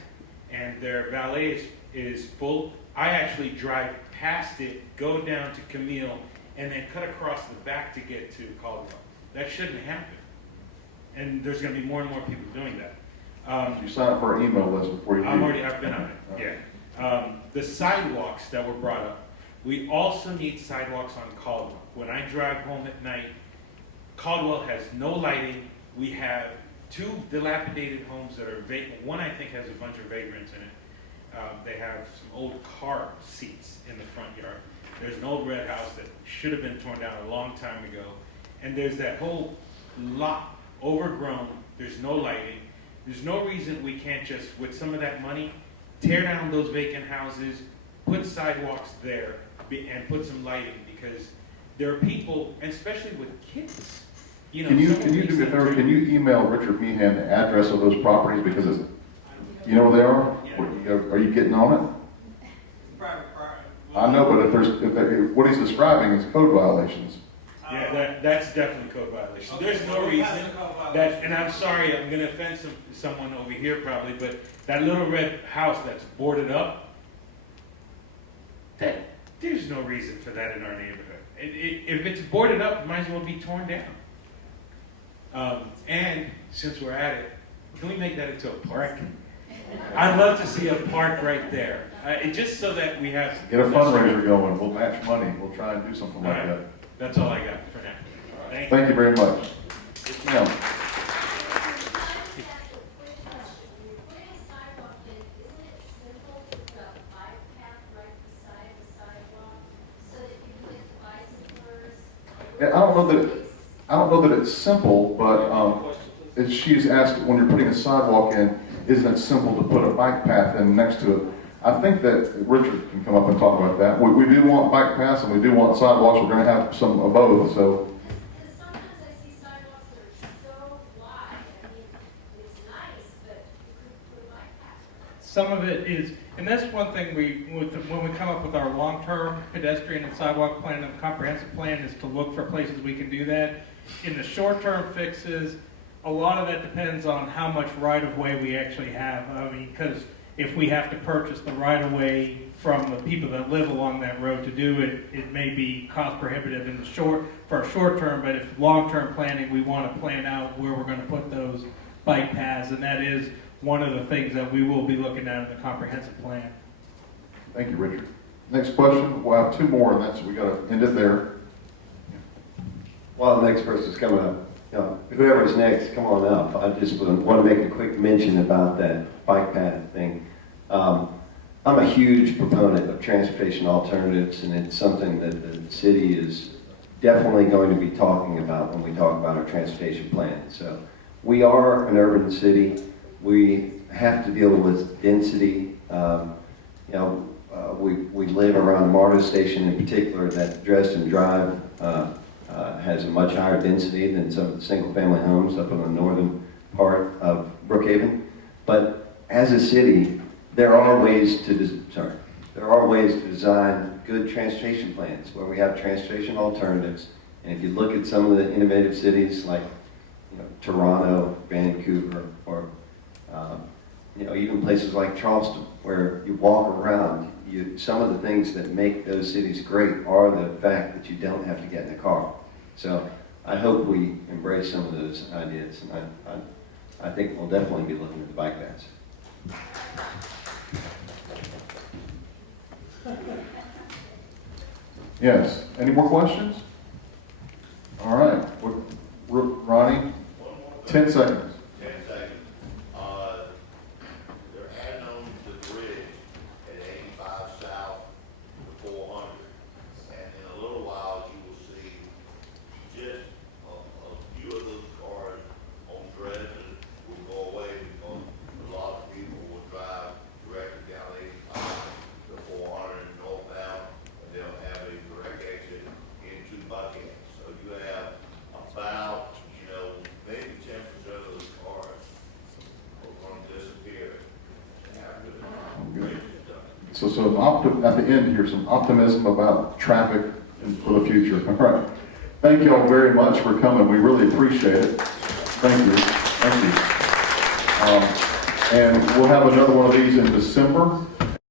and their valet is full, I actually drive past it, go down to Camille, and then cut across the back to get to Caldwell. That shouldn't happen. And there's going to be more and more people doing that. You sign up for our email list before you leave. I've been on it, yeah. The sidewalks that were brought up. We also need sidewalks on Caldwell. When I drive home at night, Caldwell has no lighting. We have 2 dilapidated homes that are vacant. One, I think, has a bunch of vagrants in it. They have some old car seats in the front yard. There's an old red house that should have been torn down a long time ago. And there's that whole lot overgrown. There's no lighting. There's no reason we can't just, with some of that money, tear down those vacant houses, put sidewalks there, and put some lighting, because there are people, and especially with kids. Can you do me a favor? Can you email Richard Meehan the address of those properties, because you know where they are? Yeah. Are you getting on it? I know, but if what he's describing is code violations. Yeah, that's definitely code violation. Okay, there's no reason that, and I'm sorry, I'm going to offend someone over here probably, but that little red house that's boarded up, there's no reason for that in our neighborhood. If it's boarded up, it might as well be torn down. And since we're at it, can we make that into a park? I'd love to see a park right there, just so that we have. Get a fundraiser going. We'll match money. We'll try and do something like that. That's all I got for now. Thank you very much. Ma'am. Yeah, I don't know that it's simple, but she's asked, when you're putting a sidewalk in, isn't it simple to put a bike path in next to it? I think that Richard can come up and talk about that. We do want bike paths and we do want sidewalks. We're going to have some of both, so. Because sometimes I see sidewalks that are so wide, I mean, it's nice, but you could put a bike path. Some of it is, and that's one thing when we come up with our long-term pedestrian and sidewalk plan and comprehensive plan is to look for places we can do that. In the short-term fixes, a lot of that depends on how much right-of-way we actually have. I mean, because if we have to purchase the right-of-way from the people that live along that road to do it, it may be cost prohibitive in the for a short term, but if long-term planning, we want to plan out where we're going to put those bike paths, and that is one of the things that we will be looking at in the comprehensive plan. Thank you, Richard. Next question, we'll have two more, and we got to end it there. While the next person's coming up, whoever's next, come on up. I just want to make a quick mention about that bike path thing. I'm a huge proponent of transportation alternatives, and it's something that the city is definitely going to be talking about when we talk about our transportation plan. So we are an urban city. We have to deal with density. We live around Marta Station in particular. That Dresden Drive has a much higher density than some of the single-family homes up in the northern part of Brookhaven. But as a city, there are ways to design good transportation plans where we have transportation alternatives. And if you look at some of the innovative cities like Toronto, Vancouver, or even places like Charleston, where you walk around, some of the things that make those cities great are the fact that you don't have to get in a car. So I hope we embrace some of those ideas, and I think we'll definitely be looking at the bike paths. Yes, any more questions? All right, Ronnie, 10 seconds. 10 seconds. They're adding on the bridge at 85 south to 400. And in a little while, you will see just a few of those cars on Dresden will go away because a lot of people will drive directly down 85 to 400 northbound, and they'll have a direct exit into Buckhead. So you have about, maybe 10% of those cars are going to disappear after the bridge is done. So at the end here, some optimism about traffic for the future. All right. Thank you all very much for coming. We really appreciate it. Thank you. Thank you. And we'll have another one of these in December.